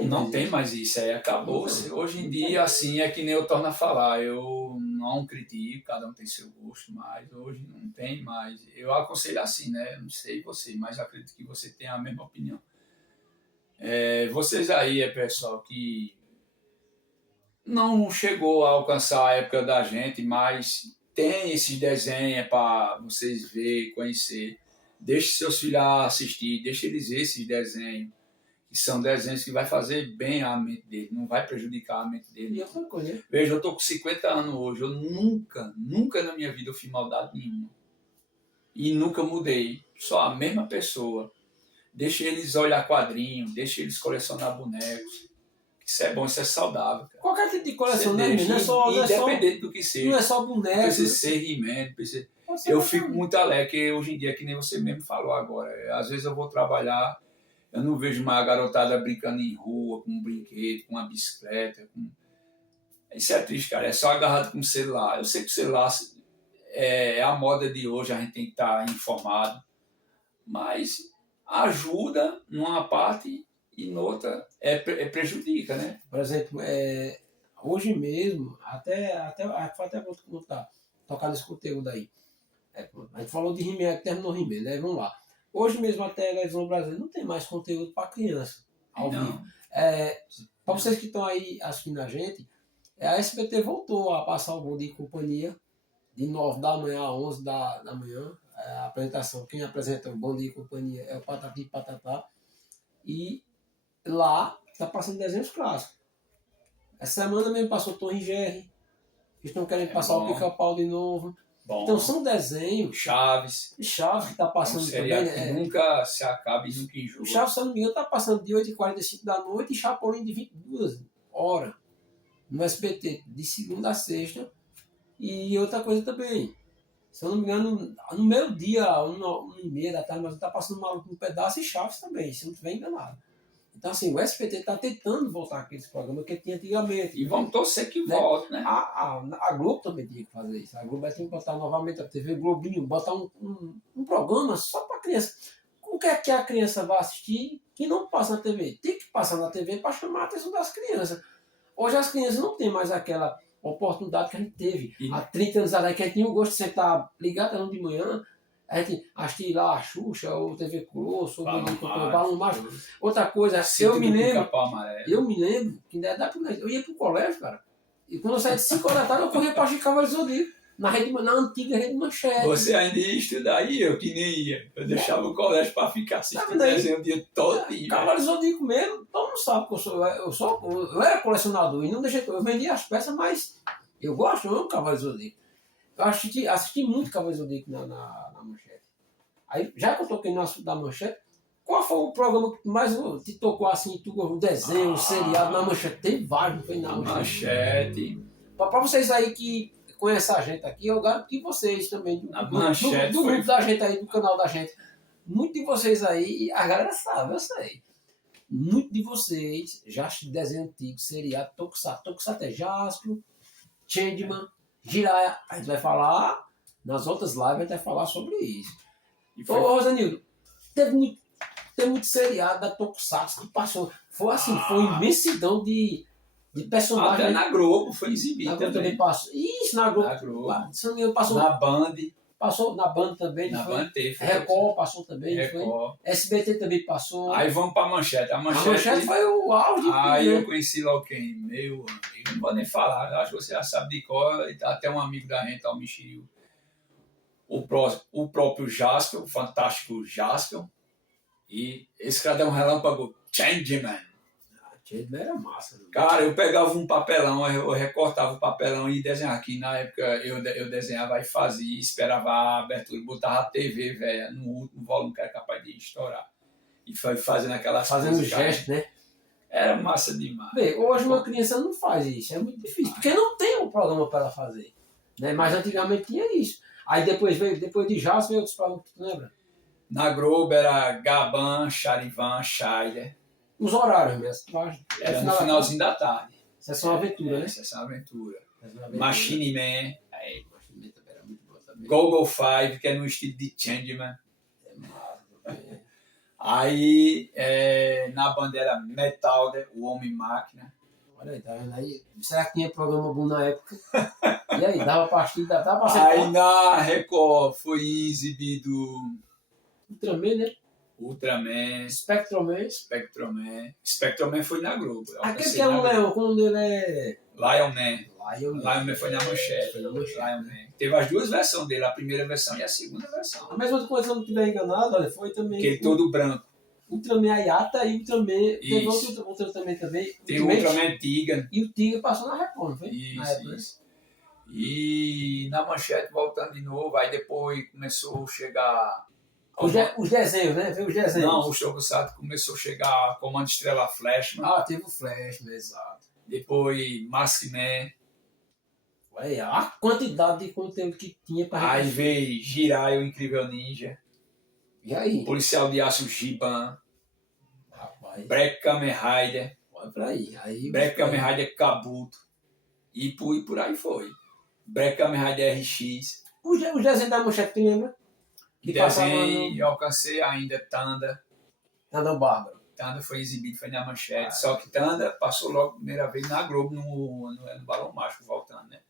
não tem mais isso, aí acabou. Hoje em dia, assim, é que nem eu torno a falar. Eu não critico, cada um tem seu gosto, mas hoje não tem mais. Eu aconselho assim, né? Não sei você, mas acredito que você tem a mesma opinião. Vocês aí, pessoal, que não chegou a alcançar a época da gente, mas tem esses desenhos para vocês verem, conhecer. Deixe seus filhos assistir, deixe eles ver esses desenhos, que são desenhos que vai fazer bem a mente dele, não vai prejudicar a mente dele. Veja, eu estou com 50 anos hoje, eu nunca na minha vida eu fiz maldade nenhuma. E nunca mudei, sou a mesma pessoa. Deixe eles olhar quadrinhos, deixe eles colecionar bonecos. Isso é bom, isso é saudável. Cara. Qualquer tipo de coleção, né? Independente do que seja. Não é só boneco. Precisa ser He-Man, eu fico muito alegre, que hoje em dia, que nem você mesmo falou agora, às vezes eu vou trabalhar, eu não vejo mais a garotada brincando em rua, com um brinquedo, com uma bicicleta. Isso é triste, cara, é só agarrado com o celular. Eu sei que o celular é a moda de hoje, a gente tem que estar informado, mas ajuda numa parte e noutra prejudica, né? Por exemplo, hoje mesmo, foi até bom tocar nesse conteúdo aí. A gente falou de He-Man, que terminou He-Man, né? Vamos lá. Hoje mesmo a televisão brasileira não tem mais conteúdo para criança, ao vivo. Para vocês que estão aí assistindo a gente, a SBT voltou a passar o Bom Dia e Companhia, de 9 da manhã a 11 da manhã. A apresentação, quem apresenta o Bom Dia e Companhia é o Patati e Patatá. E lá está passando desenhos clássicos. Essa semana mesmo passou Tom e Jerry. Estão querendo passar o Pica-Pau de novo. Bom. Então são desenhos. Chaves. Chaves que está passando também. Que nunca se acaba e nunca enjoa. O Chaves, se eu não me engano, está passando de 8h45 da noite e Chapolin de 22 horas. No SBT, de segunda a sexta. E outra coisa também. Se eu não me engano, no meio-dia, 1h30 da tarde, mas está passando Maluco no Pedaço e Chaves também, se eu não estiver enganado. Então, assim, o SBT está tentando voltar aqueles programas que tinha antigamente. E vamos torcer que volte, né? A Globo também tinha que fazer isso. A Globo vai ter que botar novamente a TV Globinho, botar um programa só para criança. O que é que a criança vai assistir que não passa na TV? Tem que passar na TV para chamar a atenção das crianças. Hoje as crianças não têm mais aquela oportunidade que a gente teve. Há 30 anos atrás, que a gente tinha o gosto de sentar ligado de manhã, a gente assistia lá a Xuxa, ou TV Colosso, ou Balão Mágico. Outra coisa, eu me lembro, que eu ia pro colégio, cara, e quando eu saía de 5 horas da tarde, eu corria pra assistir Cavaleiro do Zodíaco, na antiga Rede Manchete. Você ainda ia estudar aí, eu que nem ia. Eu deixava o colégio pra ficar assistindo desenho o dia todo. Cavaleiro do Zodíaco mesmo, todo mundo sabe que eu era colecionador, e não deixei, eu vendia as peças, mas eu amo Cavaleiro do Zodíaco. Eu assisti muito Cavaleiro do Zodíaco na Manchete. Aí, já que eu toquei no assunto da Manchete, qual foi o programa que mais te tocou assim, o desenho, o seriado na Manchete? Tem vários, não foi na Manchete. Para vocês aí que conhecem a gente aqui, eu garanto que vocês também, do grupo da gente aí, do canal da gente, muitos de vocês aí, a galera sabe, eu sei. Muitos de vocês já assistiram desenho antigo, seriado, Tokusatsu é Jaspion, Changeman, Jiraiya, a gente vai falar, nas outras lives a gente vai falar sobre isso. Ô, Rosanildo, teve muito seriado da Tokusatsu que passou, foi assim, foi uma imensidão de personagens. Até na Globo foi exibido na Globo também passou. Isso, na Globo. Se não me engano, passou. Na Band. Passou na Band também. Na Band teve. Record passou também. Record. Foi? SBT também passou. Aí vamos pra Manchete. A Manchete foi o auge. Aí eu conheci logo quem? Meu amigo, não vou nem falar. Eu acho que você já sabe de cor. Até um amigo da gente, o Michio. O próprio Jaspion, o fantástico Jaspion. E esse cara deu um relâmpago, Changeman. Changeman era massa. Né? Cara, eu pegava um papelão, eu recortava o papelão e desenhava aqui. Na época eu desenhava e fazia, esperava a abertura, botava a TV, velho, no último volume que era capaz de estourar. E foi fazendo aquelas coisas. Fazendo gesto, né? Era massa demais. Bem, hoje uma criança não faz isso, é muito difícil, porque não tem um programa para ela fazer. Né? Mas antigamente tinha isso. Aí depois de Jaspion, veio outros programas que tu lembra? Na Globo era Gaban, Charivan, Scheider. Os horários mesmo. Era no finalzinho da tarde. Sessão Aventura, né? Sessão Aventura. Machine Man. Machine Man também era muito bom também. Gogo 5, que é no estilo de Changeman. É. Aí, na bandeira Metal, o Homem-Máquina. Olha aí, tá vendo aí? Será que tinha programa bom na época? E aí, dava pra assistir, dava pra ser. Aí na Record foi exibido Ultraman, né? Ultraman. Spectroman. Spectroman foi na Globo. Aquele que é um leão, quando ele é... Lion Man foi na Manchete. Lion Man. Teve as duas versões dele, a primeira versão e a segunda versão. A mesma coisa, se eu não estiver enganado, olha, foi também... Aquele todo branco. Ultraman Ayata e Ultraman... Teve outro Ultraman também. Tem o Ultraman Tiga. E o Tiga passou na Record, não foi? Isso. E na Manchete, voltando de novo, aí depois começou a chegar... Os desenhos, né? Veio os desenhos. Não, o Tokusatsu começou a chegar Comando Estrela Flashman. Teve o Flashman, exato. Depois Maskman. Olha, a quantidade de conteúdo que tinha para aí veio Jiraiya, o Incrível Ninja. E aí? Policial de Aço Giban. Rapaz. Black Kamen Rider. Olha pra aí. Black Kamen Rider Kabuto. E por aí foi. Black Kamen Rider RX. Os desenhos da Manchete, tu lembra? Desenho, eu alcancei ainda Tanda Bárbaro. Tanda foi exibido, foi na Manchete. Só que Tanda passou logo a primeira vez na Globo, no Balão Mágico, voltando, né?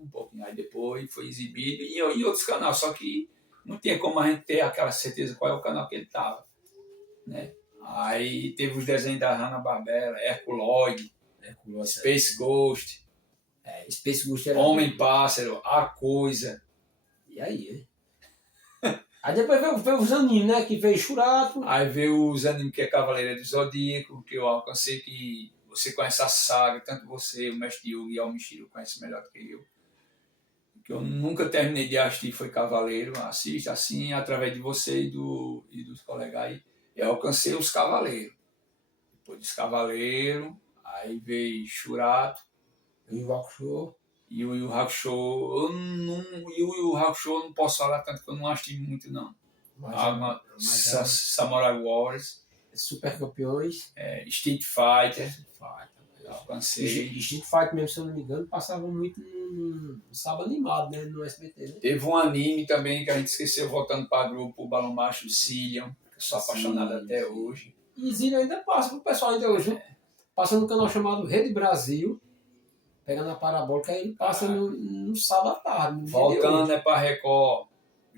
Um pouquinho. Aí depois foi exibido em outros canais. Só que não tinha como a gente ter aquela certeza qual é o canal que ele estava, né? Aí teve os desenhos da Hanna-Barbera, Herculoid, Space Ghost, Space Ghost era... Homem-Pássaro, A Coisa. E aí, Aí depois veio os animes, né? Que veio Churato. Aí veio os animes que é Cavaleiro do Zodíaco, que eu alcancei, que você conhece a saga, tanto você, o Mestre Yugi e o Almishiro conhecem melhor do que eu. Que eu nunca terminei de assistir foi Cavaleiro. Assiste assim, através de você e dos colegas aí. Eu alcancei os Cavaleiros. Depois dos Cavaleiros, aí veio Churato. E o Hakusho. E o Yu Yu Hakusho, o Yu Yu Hakusho eu não posso falar tanto que eu não assisti muito não. Samurai Warriors, Super Campeões, Street Fighter, eu alcancei. Street Fighter mesmo, se eu não me engano, passava muito no sábado animado, né? No SBT, né? Teve um anime também que a gente esqueceu, voltando para o grupo, o Balão Macho, Zillion, que eu sou apaixonado até hoje. E Zillion ainda passa pro pessoal ainda hoje, né? Passa no canal chamado Rede Brasil, pegando a parabólica, aí ele passa no sábado à tarde. Voltando para Record,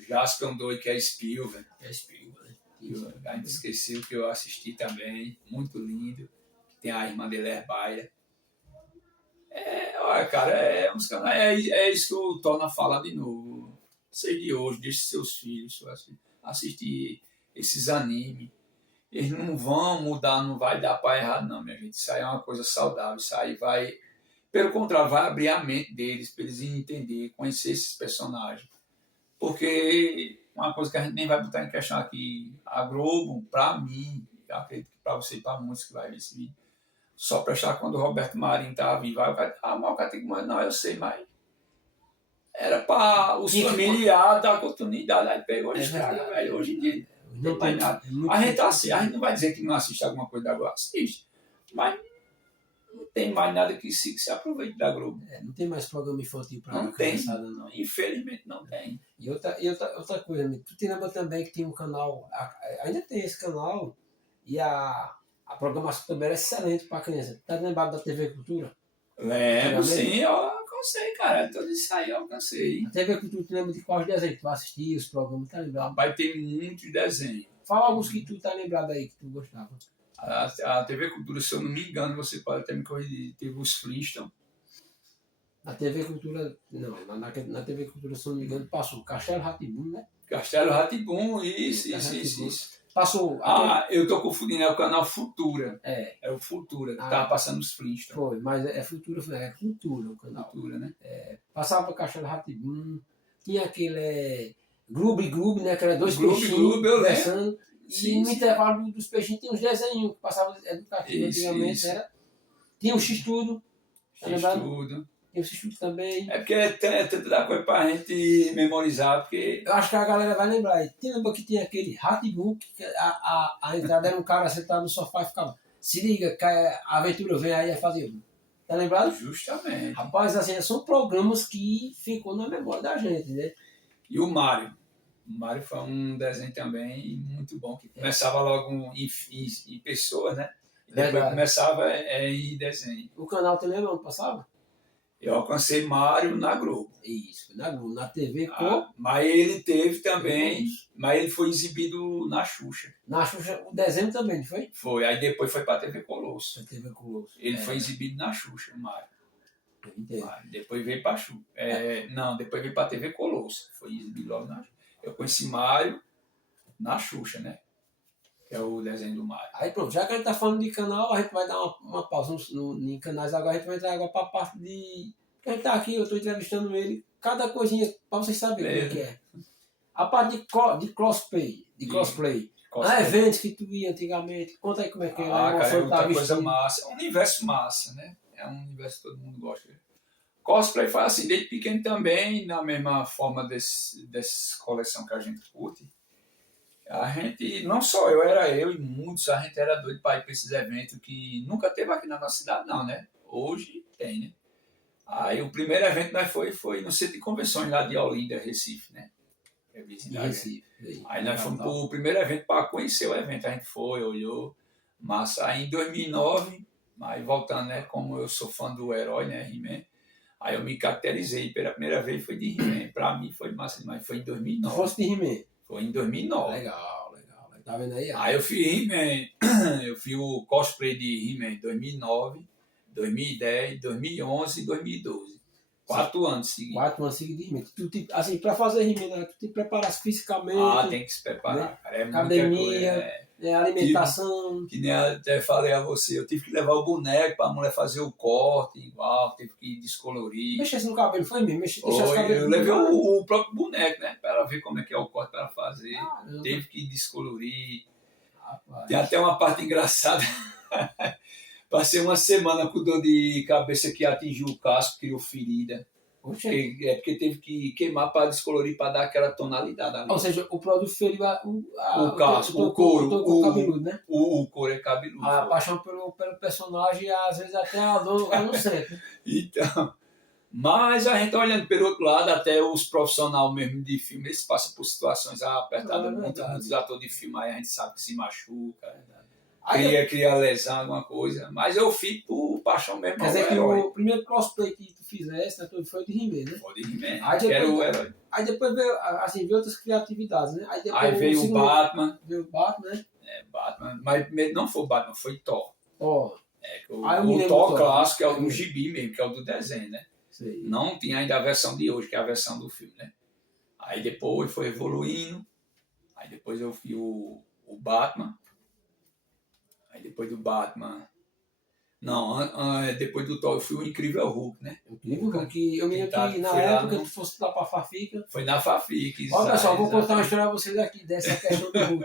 Jaspion 2, que é Spielberg. A gente esqueceu que eu assisti também, muito lindo. Tem a irmã dele, Herbaia. Olha, cara, uns canais, é isso que eu torno a falar de novo. Sei de hoje, deixe seus filhos assistir esses animes. Eles não vão mudar, não vai dar para errado, não, minha gente. Isso aí é uma coisa saudável. Isso aí vai, pelo contrário, vai abrir a mente deles, para eles entender, conhecer esses personagens. Porque uma coisa que a gente nem vai botar em questão aqui, a Globo, para mim, eu acredito que para você e para muitos que vai ver esse vídeo, só prestar quando o Roberto Marinho estava vivo. Aí o cara, mas o cara tem que morrer. Não, eu sei, mas era para os familiares dar oportunidade. Aí pegou e estragou, velho. Hoje em dia não tem nada. A gente não vai dizer que não assiste alguma coisa da Globo, assiste, mas não tem mais nada que se aproveite da Globo. Não tem mais programa infantil para não criançada, não. Infelizmente não tem. E outra coisa, tu te lembra também que tinha um canal, ainda tem esse canal, e a programação também era excelente para criança. Tá lembrado da TV Cultura? Lembro, sim, eu alcancei, cara. Tudo isso aí eu alcancei. A TV Cultura, tu lembra de quais desenhos? Tu assistia os programas, tá lembrado? Vai ter muitos desenhos. Fala alguns que tu tá lembrado aí, que tu gostava. A TV Cultura, se eu não me engano, você pode até me corrigir, teve os Flintstones. Na TV Cultura, não, na TV Cultura, se eu não me engano, passou Castelo Rá-Tim-Bum, né? Castelo Rá-Tim-Bum, isso. Passou. Eu tô confundindo, é o canal Futura. É o Futura, que tava passando os Flintstones. Foi, mas é Futura o canal. Futura, né? Passava Castelo Rá-Tim-Bum, tinha aquele Gloob, né? Que era dois peixinhos conversando. E no intervalo dos peixinhos tinha uns desenhos que passavam educativos antigamente. Tinha o X-Tudo. X-Tudo. Tem o X-Tudo também. É porque é tanta da coisa pra gente memorizar, porque... Eu acho que a galera vai lembrar. Lembra que tinha aquele Rá-Tim-Bum, que a entrada era um cara sentado no sofá e ficava, se liga, que a aventura vem aí a fazer. Tá lembrado? Justamente. Rapaz, assim, são programas que ficou na memória da gente, né? E o Mário. O Mário foi um desenho também muito bom, que começava logo em pessoas, né? E depois começava em desenho. O canal, tu lembra onde passava? Eu alcancei Mário na Globo. Isso, na Globo, na TV. Mas ele teve também, mas ele foi exibido na Xuxa. Na Xuxa, o desenho também, não foi? Foi, aí depois foi para a TV Colosso. TV Colosso. Ele foi exibido na Xuxa, o Mário. Entendi. Depois veio para a Xuxa. Não, depois veio para a TV Colosso. Foi exibido logo na Xuxa. Eu conheci Mário na Xuxa, né? Que é o desenho do Mário. Aí pronto, já que a gente tá falando de canal, a gente vai dar uma pausa em canais agora, a gente vai entrar agora para a parte de... Porque a gente tá aqui, eu estou entrevistando ele, cada coisinha, para vocês saberem o que é. A parte de crossplay. Eventos que tu ia antigamente, conta aí como é que era. Cara, é outra coisa massa. É um universo massa, né? É um universo que todo mundo gosta. Cosplay foi assim, desde pequeno também, na mesma forma dessa coleção que a gente curte. A gente, não só eu e muitos, a gente era doido para ir para esses eventos que nunca teve aqui na nossa cidade, não, né? Hoje tem, né? Aí o primeiro evento nós foi no Centro de Convenções lá de Olinda, Recife, né? que é vizinho De da gente. Recife. Aí nós fomos pro primeiro evento para conhecer o evento. A gente foi, olhou, massa. Aí em 2009, aí voltando, né? Como eu sou fã do herói, né? He-Man. Aí eu me caracterizei. Pela primeira vez foi de He-Man. Pra mim foi massa demais. Foi em Tu 2009. fosse de He-Man? Foi em 2009. Legal. Tá vendo aí? Aí eu fiz He-Man. Eu fiz o cosplay de He-Man em 2009, 2010, 2011 e 2012. 4 anos seguidos. 4 anos seguidos de He-Man. Assim, pra fazer He-Man, né? Tu te preparasse fisicamente. Tem que se preparar, né? cara. É Academia, alimentação. Que nem até falei a você, eu tive que levar o boneco pra mulher fazer o corte igual, teve que descolorir. Mexesse no cabelo, foi mesmo? Deixasse o cabelo. Eu levei o próprio boneco, né? Pra ela ver como é que é o corte pra ela fazer. Caramba. Teve que descolorir. Rapaz. Tem até uma parte engraçada. Passei uma semana com dor de cabeça que atingiu o casco, criou ferida. Porque teve que queimar para descolorir, para dar aquela tonalidade ali. Ou seja, o produto feriu o casco, o couro. O cabeludo, né? O couro é cabeludo. A paixão pelo personagem, às vezes até a dor, eu não sei. Então, mas a gente olhando pelo outro lado, até os profissionais mesmo de filme, eles passam por situações apertadas. Muitos atores de filme aí a gente sabe que se machuca. Cria lesão, alguma coisa. Mas eu fico por paixão mesmo. Quer dizer que o primeiro cosplay que tu fizesse, né, foi de He-Man, né? Foi de He-Man. Era o herói. Aí depois veio, assim, veio outras criatividades, né? Aí veio o Batman. Veio o Batman, né? Batman. Mas não foi o Batman, foi Thor. O Thor clássico é o do gibi mesmo, que é o do desenho, né? Sei. Não tinha ainda a versão de hoje, que é a versão do filme, né? Aí depois foi evoluindo. Aí depois eu fui o Batman. Aí depois do Batman... Não, depois do Thor eu fui o Incrível Hulk, né? Incrível Hulk. Eu me lembro que na época tu fosse lá pra Fafica. Foi na Fafica. Olha pessoal, vou contar uma história a vocês aqui dessa questão do Hulk.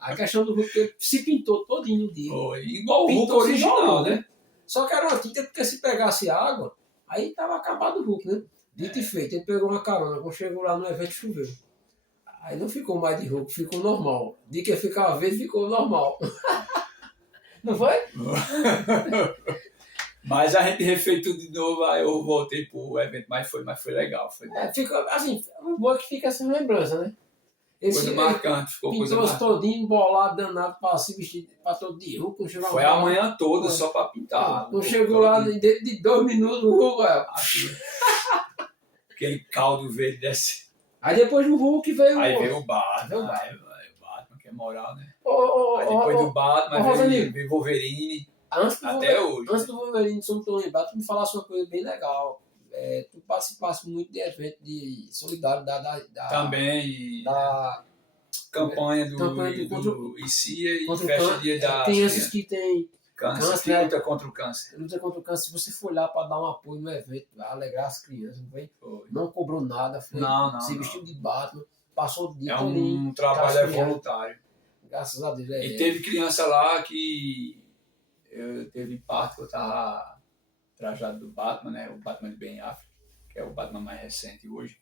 A questão do Hulk, ele se pintou todinho no dia. Igual o Hulk original, né? Só que era uma tinta porque se pegasse água, aí tava acabado o Hulk, né? Dito e feito, ele pegou uma carona. Quando chegou lá no evento, choveu. Aí não ficou mais de Hulk, ficou normal. De que ficava verde, ficou normal. Não foi? Mas a gente refez tudo de novo, aí eu voltei pro evento, mas foi legal. Ficou assim, o bom é que fica essa lembrança, né? Coisa marcante, ficou coisa marcante. Pintou todinho, embolado, danado, pra se vestir pra todo dia. Hulk chegou foi a manhã toda só pra pintar. Não chegou lá, dentro de 2 minutos, o Hulk, aquele caldo verde desce. Aí depois do Hulk veio o Batman. Que é moral, né? Aí depois do Batman veio Wolverine. Até hoje. Antes do Wolverine, se eu não estou lembrado, tu me falasse uma coisa bem legal. Tu participasse muito de evento de solidariedade também. Da campanha do ICIA e festa dia da crianças que tem câncer, que luta contra o câncer. Luta contra o câncer. Se você for lá para dar um apoio no evento, alegrar as crianças, não foi? Não cobrou nada, foi se vestiu de Batman. Passou o dia todo. Um trabalho voluntário. Graças a Deus. E teve criança lá que teve parte que eu estava trajado do Batman, né? O Batman de Ben Affleck, que é o Batman mais recente hoje.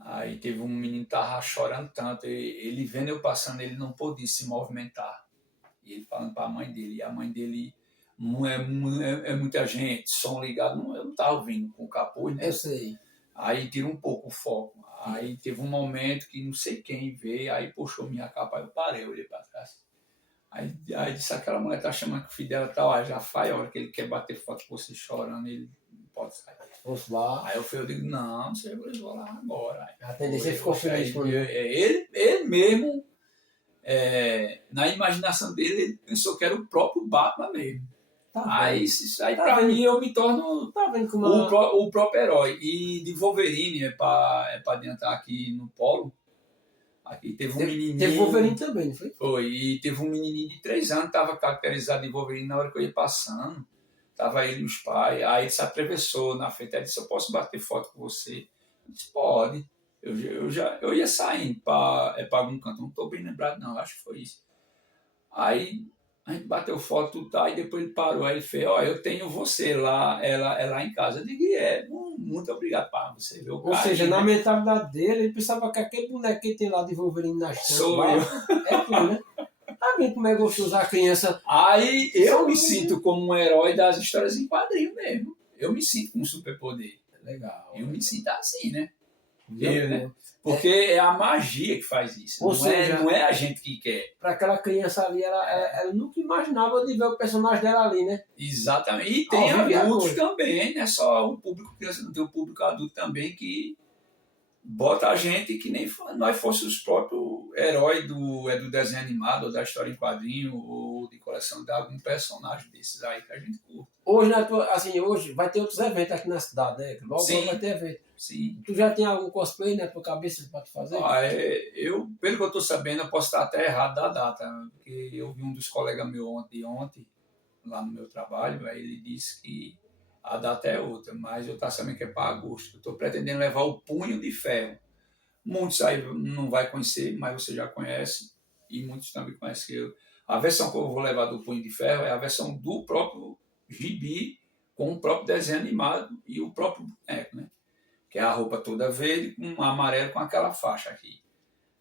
Aí teve um menino que estava chorando tanto, ele vendo eu passando, ele não podia se movimentar. E ele falando para a mãe dele, e a mãe dele é muita gente, som ligado, eu não estava ouvindo com o capuz, né? Eu sei. Aí tira um pouco o foco. Aí teve um momento que não sei quem veio, aí puxou minha capa, eu parei, eu olhei para trás. Aí disse, aquela mulher tá chamando que o filho dela tá lá, já faz a hora que ele quer bater foto com você chorando, ele não pode sair. Lá. Aí eu digo, não, você vai lá agora. A tendência ficou feliz com ele. Ele mesmo, na imaginação dele, ele pensou que era o próprio Batman mesmo. Aí pra mim eu me torno o próprio herói. E de Wolverine, é pra adiantar aqui no polo, aqui teve um menininho... Teve Wolverine também, não foi? Foi, e teve um menininho de 3 anos, estava caracterizado de Wolverine na hora que eu ia passando. Tava ele e os pais, aí ele se atravessou na frente, ele disse, eu posso bater foto com você? Eu disse, pode. Eu ia saindo para algum canto, não estou bem lembrado não, acho que foi isso. Aí a gente bateu foto, tá, e depois ele parou, aí ele fez, eu tenho você lá, lá em casa. Eu digo, muito obrigado, pá, você viu o cara. Ou seja, na mentalidade dele, ele pensava que aquele boneco que tem lá de Wolverine na estante. Sou eu. É tu, né? Tá vendo como é gostoso a criança? Aí eu me sinto como um herói das histórias em quadrinho mesmo. Eu me sinto com um superpoder. Legal. Eu me sinto assim, né? Viu, né? Porque é a magia que faz isso. Ou Não, seja, não é a gente que quer. para aquela criança ali, ela nunca imaginava de ver o personagem dela ali, né? Exatamente. E Ao tem vivo e a adultos cores. também, não é só o público criança, não tem o público adulto também que bota a gente que nem nós fôssemos os próprios heróis do desenho animado, ou da história em quadrinho, ou de coleção de algum personagem desses aí que a gente curte. Hoje, assim, hoje vai ter outros eventos aqui na cidade, né? Logo Sim. vai ter evento. Sim. Tu já tem algum cosplay na tua cabeça para tu fazer? Pelo que eu estou sabendo, eu posso estar até errado da data, porque eu vi um dos colegas meus ontem, lá no meu trabalho, aí ele disse que a data é outra, mas eu estou sabendo que é para agosto. Eu estou pretendendo levar o Punho de Ferro. Muitos aí não vai conhecer, mas você já conhece, e muitos também conhecem eu. A versão que eu vou levar do Punho de Ferro é a versão do próprio gibi, com o próprio desenho animado e o próprio boneco, né? Que é a roupa toda verde com um amarelo com aquela faixa aqui.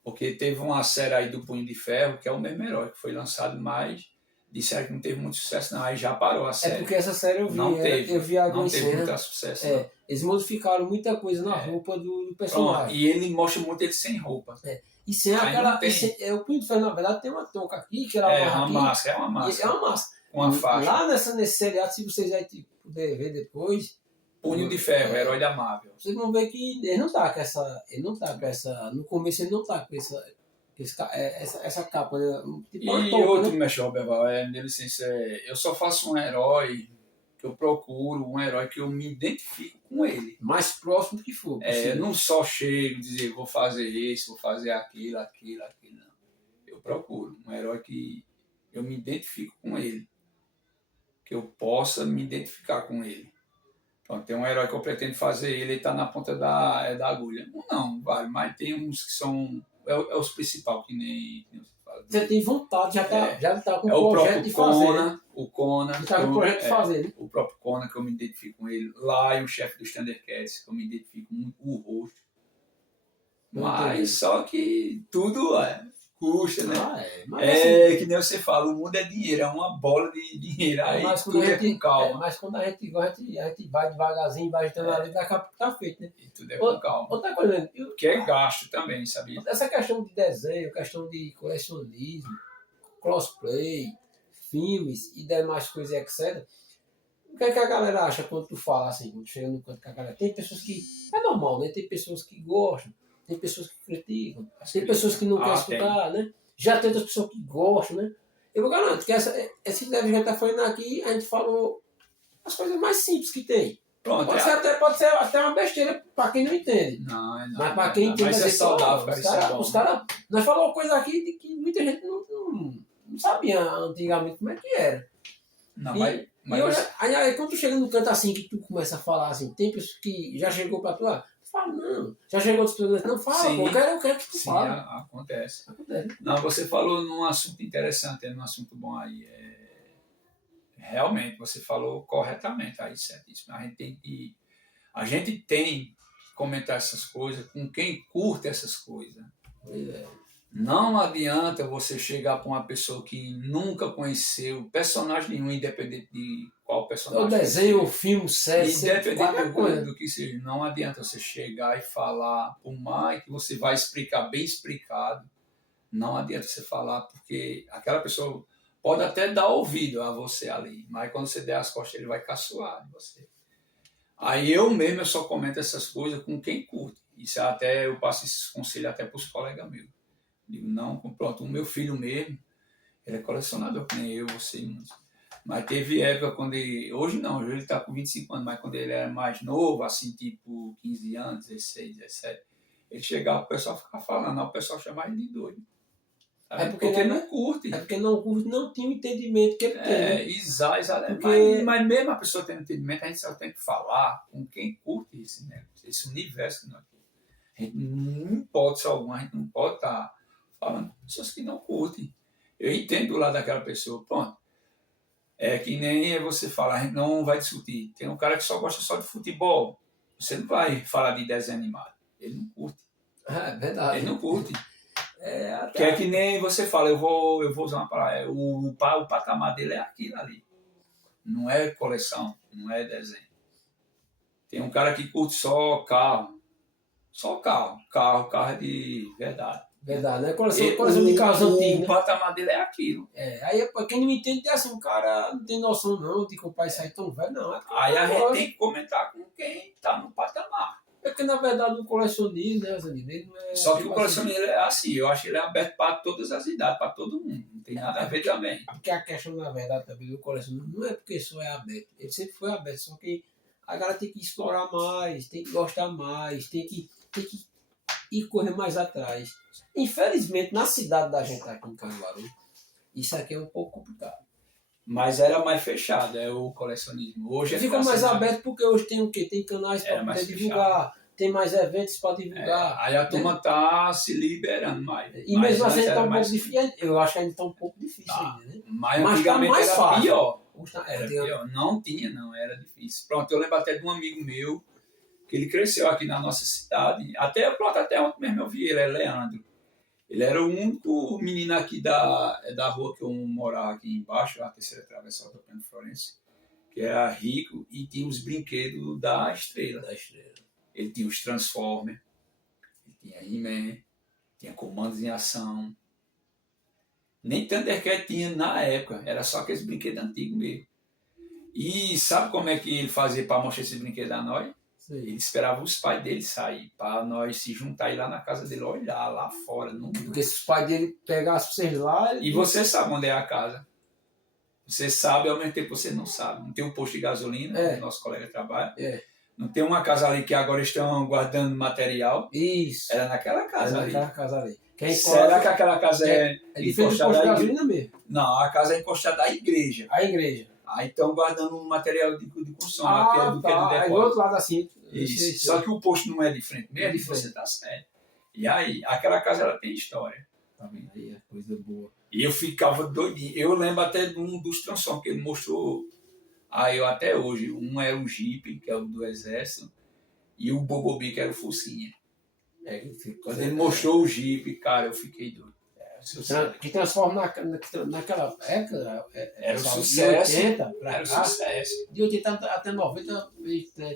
Porque teve uma série aí do Punho de Ferro, que é o mesmo herói, que foi lançado, mas disseram que não teve muito sucesso não, aí já parou a série. É porque essa série eu vi, não teve, eu vi algumas não teve cenas. muito sucesso. Eles modificaram muita coisa na roupa do personagem. Pronto, e ele mostra muito ele sem roupa. E sem Aí aquela. O Punho de Ferro, na verdade, tem uma touca aqui, que ela é uma máscara, é uma máscara. Com uma faixa. Lá nesse seriado, se vocês aí puderem ver depois. Punho de Ferro, herói da Marvel. Vocês vão ver que ele não tá com essa. Ele não tá com essa. No começo ele não tá com essa capa, né? Tipo E uma touca, outro, né? Mestre Roberval, minha licença, eu só faço um herói que eu procuro, um herói que eu me identifico com ele. Mais próximo que for. Eu não só chego e dizer vou fazer isso, vou fazer aquilo, não. Eu procuro um herói que eu me identifico com ele. Que eu possa me identificar com ele. Então, tem um herói que eu pretendo fazer, ele está na ponta da agulha. Não, vale, mas tem uns que são. É os principais, que nem você fala. Você tem vontade, já tá com o projeto de fazer. Conan, o Conan. Já tá com o projeto de fazer, né? O próprio Conan, que eu me identifico com ele. Lion, o chefe dos Thundercats, que eu me identifico muito com o rosto. Mas só que tudo custa, né? Mas assim, que nem você fala, o mundo é dinheiro, é uma bola de dinheiro. Aí mas tudo é com calma. mas quando a gente vai devagarzinho, vai agitando ali, daqui a pouco tá feito, né? E tudo é com calma. Outra coisa, Que é gasto também, sabia? essa questão de desenho, questão de colecionismo, cosplay, filmes e demais coisas, etc. O que é que a galera acha quando tu fala assim, quando chega no canto com a galera? Tem pessoas que. É normal, né? Tem pessoas que gostam, tem pessoas que criticam, tem pessoas que não querem escutar, né? Já tem outras pessoas que gostam, né? Eu garanto que esse que a gente está falando aqui, a gente falou as coisas mais simples que tem. Pronto, Pode ser até uma besteira para quem não entende. Não. Mas para quem entende, mas é saudável, os caras. Nós falamos coisa aqui de que muita gente não sabia antigamente como é que era. Não, aí quando tu chega no canto assim, que tu começa a falar assim, tem pessoas que já chegou para tu, fala, não. Já chegou outras pessoas, não, fala, sim, eu quero que tu fale. Acontece. Não, você falou num assunto interessante, num assunto bom aí. Realmente, você falou corretamente aí, certíssimo. A gente tem que comentar essas coisas com quem curte essas coisas. Não adianta você chegar para uma pessoa que nunca conheceu personagem nenhum, independente de qual personagem. O desenho, o filme, série, independente do que seja. Não adianta você chegar e falar, por mais que você vai explicar bem explicado, não adianta você falar, porque aquela pessoa pode até dar ouvido a você ali, mas quando você der as costas, ele vai caçoar de você. Aí eu só comento essas coisas com quem curte. Isso até eu passo esses conselhos até para os colegas meus. Digo, não, pronto, o meu filho mesmo, ele é colecionador, que nem eu, você. Mas teve época quando hoje não, hoje ele está com 25 anos, mas quando ele era mais novo, assim, tipo 15 anos, 16, 17, ele chegava, o pessoal ficava falando, o pessoal chamava ele de doido. Porque não curte. É porque não curte, não tinha o entendimento que ele tem. Exatamente. Porque... Mas mesmo a pessoa tendo entendimento, a gente só tem que falar com quem curte esse universo que nós temos. A gente não pode ser alguma, a gente não pode estar falando com pessoas que não curtem. Eu entendo do lado daquela pessoa, pronto. É que nem você fala, a gente não vai discutir. Tem um cara que só gosta só de futebol. Você não vai falar de desenho animado. Ele não curte. É verdade. Ele não curte. Que é que nem você fala, eu vou usar uma palavra, o patamar dele é aquilo ali. Não é coleção, não é desenho. Tem um cara que curte só carro, Só carro é de verdade. Verdade, né? Coleção de carros antigos, O né? patamar dele é aquilo. Aí, pra quem não me entende, é assim, o cara não tem noção não de comprar isso aí tão velho, não. Aí a gente tem que comentar com quem tá no patamar. É porque, na verdade, o colecionismo, né, Zanino, ele não é... Só que o colecionismo é assim, eu acho que ele é aberto para todas as idades, para todo mundo. Não tem nada a ver também. Porque a questão, na verdade, também do colecionismo não é porque só é aberto. Ele sempre foi aberto, só que a galera tem que explorar mais, tem que gostar mais, tem que ir correr mais atrás. Infelizmente, na cidade da gente aqui em Caruaru, isso aqui é um pouco complicado. Mas era mais fechado, é o colecionismo. Hoje Fica mais aberto porque hoje tem o quê? Tem canais para poder divulgar, tem mais eventos para divulgar. Aí a turma tá se liberando mais. E mesmo assim está um pouco difícil. Eu acho que ainda está um pouco difícil ainda, né? Mas antigamente tá mais era fácil. pior. Era pior. Não tinha, não, era difícil. Pronto, eu lembro até de um amigo meu, que ele cresceu aqui na nossa cidade. Até ontem mesmo eu vi ele, é Leandro. Ele era o único menino aqui da rua que eu morava aqui embaixo, a terceira travessa do Pedro Florencio, que era rico e tinha os brinquedos da Estrela. Ele tinha os Transformers, ele tinha He-Man, tinha Comandos em Ação. Nem Thundercat tinha na época, era só aqueles brinquedos antigos mesmo. E sabe como é que ele fazia para mostrar esse brinquedo a nós? Ele esperava os pais dele sair, para nós se juntar e ir lá na casa dele, olhar lá fora. Porque se os pais dele pegassem vocês lá... E você sabe onde é a casa. Você sabe, ao mesmo tempo você não sabe. Não tem um posto de gasolina, onde nosso colega trabalha. Não tem uma casa ali que agora estão guardando material. Isso. Era naquela casa ali. Será que aquela casa é encostada à igreja mesmo? Não, a casa é encostada à igreja. A igreja. Aí estão guardando um material de construção, que é do depósito. Aí do outro lado assim. Isso. Só que o posto não é de frente, nem é de frente, você tá certo. E aí, aquela casa ela tem história. Tá vendo aí, é coisa boa. E eu ficava doidinho. Eu lembro até de um dos Transformers que ele mostrou. Aí eu até hoje, um era o Jeep, que é o do Exército, e o Bobobi, que era o Focinha. Quando ele mostrou o Jeep, cara, eu fiquei doido. Que transforma naquela época, era o sucesso. De 80 era o sucesso. De 80 até 90,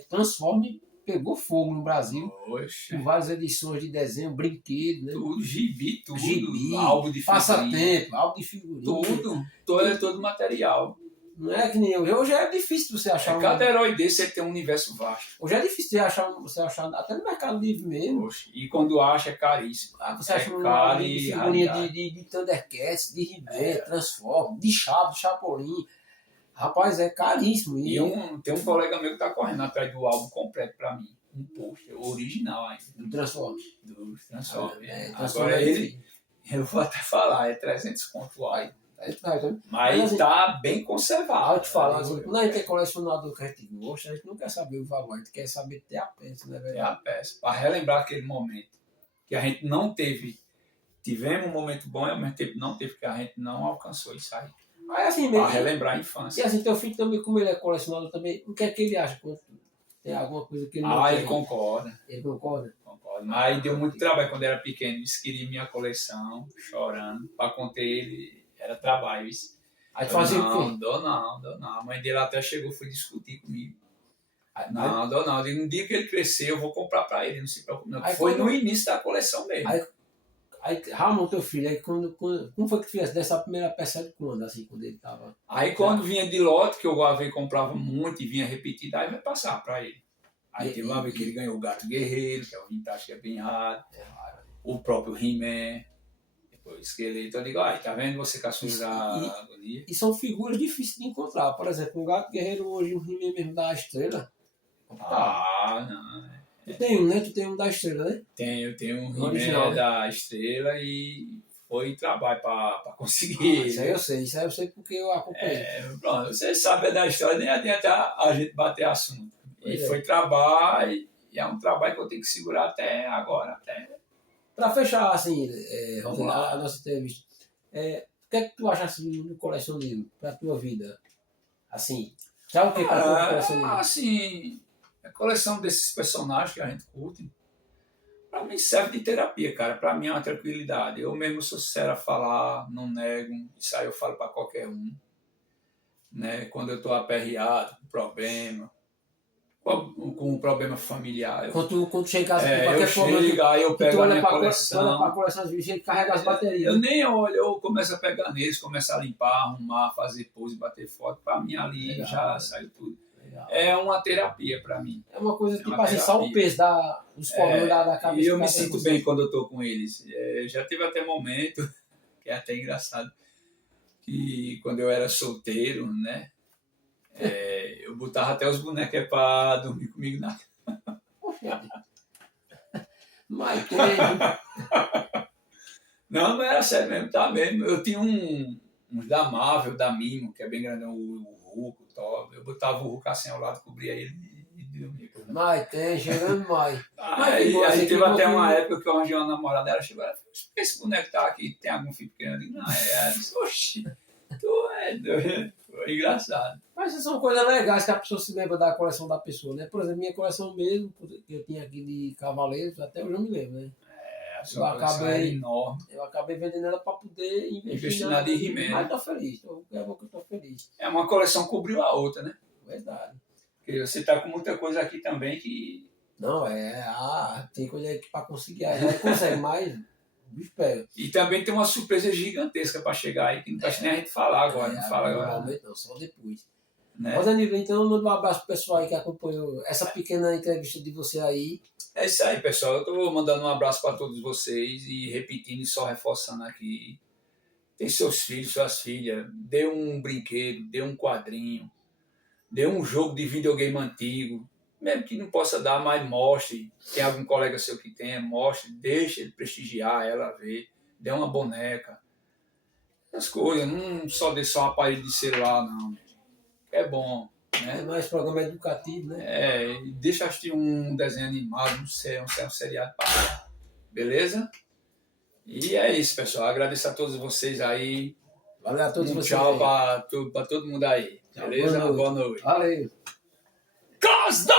Transforme pegou fogo no Brasil. Poxa. Com várias edições de desenho, brinquedo, né? Tudo, gibi, álbum de figurinha. Passatempo, álbum de figurinha. Todo material. Não é que nem hoje é difícil você achar. Cada herói desse tem um universo vasto. Hoje é difícil você achar até no Mercado Livre mesmo. Poxa, e quando acha é caríssimo. Você acha uma figurinha de Thundercats, de He-Man, Transformers, de Chaves, de Chapolin. Rapaz, é caríssimo. E tem um colega meu que está correndo atrás do álbum completo para mim. Um pôster original ainda. Do Transformers. Agora eu vou até falar, é 300 conto aí. Mas assim, tá bem conservado. Eu te falar, assim, quando a gente é colecionador que a gente gosta, a gente não quer saber o valor, a gente quer saber ter a peça, né, velho? Ter a peça, para relembrar aquele momento que a gente não teve. Tivemos um momento bom e ao mesmo tempo não teve, porque a gente não alcançou isso aí. Aí, assim mesmo. Para relembrar a infância. E assim, teu filho também, como ele é colecionador também, o que é que ele acha? Tem alguma coisa que ele não ele concorda. Ele concorda? Concorda. Mas deu muito trabalho quando era pequeno. Eles queriam minha coleção, chorando. Para conter ele, era trabalho. Aí tu fazia o quê? Dou não. A mãe dele até chegou, foi discutir comigo. Não, dou não. Um dia que ele crescer, eu vou comprar para ele, não se preocupe não. Foi no início da coleção mesmo. Aí Ramon, teu filho, aí como foi que tu fizesse dessa primeira peça de quando, assim, quando ele tava... Aí quando vinha de lote, que o Ave comprava muito e vinha repetido, aí vai passar para ele. Aí teve uma vez que ele ganhou o Gato Guerreiro, que é o vintage que é bem raro. O próprio He-Man. Depois o Esqueleto. Eu digo, tá vendo você com a sua agonia? E são figuras difíceis de encontrar. Por exemplo, o Gato Guerreiro hoje, o He-Man mesmo da Estrela. Não. Tu tem um, né? Tu tem um da Estrela, né? Eu tenho um He-Man da Estrela e foi trabalho para conseguir. Isso aí eu sei porque eu acompanhei. Pronto, você sabe da história, nem adianta a gente bater assunto. Foi trabalho, e é um trabalho que eu tenho que segurar até agora. Para fechar, assim, a nossa entrevista, o que é que tu acha assim, do colecionismo para a tua vida? Assim, já o que para tua colecionismo? Assim, a coleção desses personagens que a gente curte, para mim serve de terapia, cara. Para mim é uma tranquilidade. Eu mesmo sou sincero a falar, não nego. Isso aí eu falo para qualquer um. Né? Quando eu estou aperreado, com problema, com um problema familiar. Quando tu chega em casa com Eu qualquer problema, chego, aí eu que tu pego a olha minha pra coleção. coleção de bichos e carrega as baterias. Eu nem olho, eu começo a pegar neles, começo a limpar, arrumar, fazer pose, bater foto. Pra mim ali Legal, já né? saiu tudo. Legal. É uma terapia pra mim. É uma coisa É tipo uma assim, só o terapia. peso dos problemas da cabeça. E eu me cada sinto um. bem quando eu tô com eles. Já teve até momento, que é até engraçado, que quando eu era solteiro, né? Eu botava até os bonecos pra dormir comigo na Mas tem. Não, mas era sério mesmo, tá mesmo. Eu tinha uns da Marvel, da Mimo, que é bem grandão, o Hulk, o Thor. Eu botava o Hulk assim ao lado, cobria ele e dormia. Mas tem, chegando mais. Aí teve até uma época que eu arranjei uma namorada, ela chegou e falou, esse boneco tá aqui, tem algum filho pequeno? Eu digo, não, ela disse, oxi, tu é doido. Foi engraçado. Mas essas são coisas legais que a pessoa se lembra da coleção da pessoa, né? Por exemplo, minha coleção mesmo, que eu tinha aqui de Cavaleiros, até hoje eu me lembro, né? A sua coleção era enorme. Eu acabei vendendo ela para poder Investir na de He-Man. Mas tô feliz, é bom que eu tô feliz. Uma coleção cobriu a outra, né? Verdade. Porque você tá com muita coisa aqui também que... Não, tem coisa que para conseguir, a gente consegue, mas o bicho pega. E também tem uma surpresa gigantesca para chegar aí, que não deixa nem a gente falar agora, não fala agora. Normalmente não, só depois. Né? Rosanildo, então eu mando um abraço pro pessoal aí que acompanhou essa pequena entrevista de você aí. É isso aí, pessoal. Eu tô mandando um abraço para todos vocês e repetindo e só reforçando aqui. Tem seus filhos, suas filhas, dê um brinquedo, dê um quadrinho, dê um jogo de videogame antigo, mesmo que não possa dar, mas mostre. Tem algum colega seu que tenha, mostre, deixe ele prestigiar, ela ver, dê uma boneca. As coisas, não só dê só um aparelho de celular, não. É bom, né? É mais programa educativo, né? Deixa eu assistir um desenho animado, um seriado. Beleza? E é isso, pessoal. Agradeço a todos vocês aí. Valeu a todos vocês. Tchau para todo mundo aí. Tchau, Beleza? Boa noite. Valeu. Frosdo!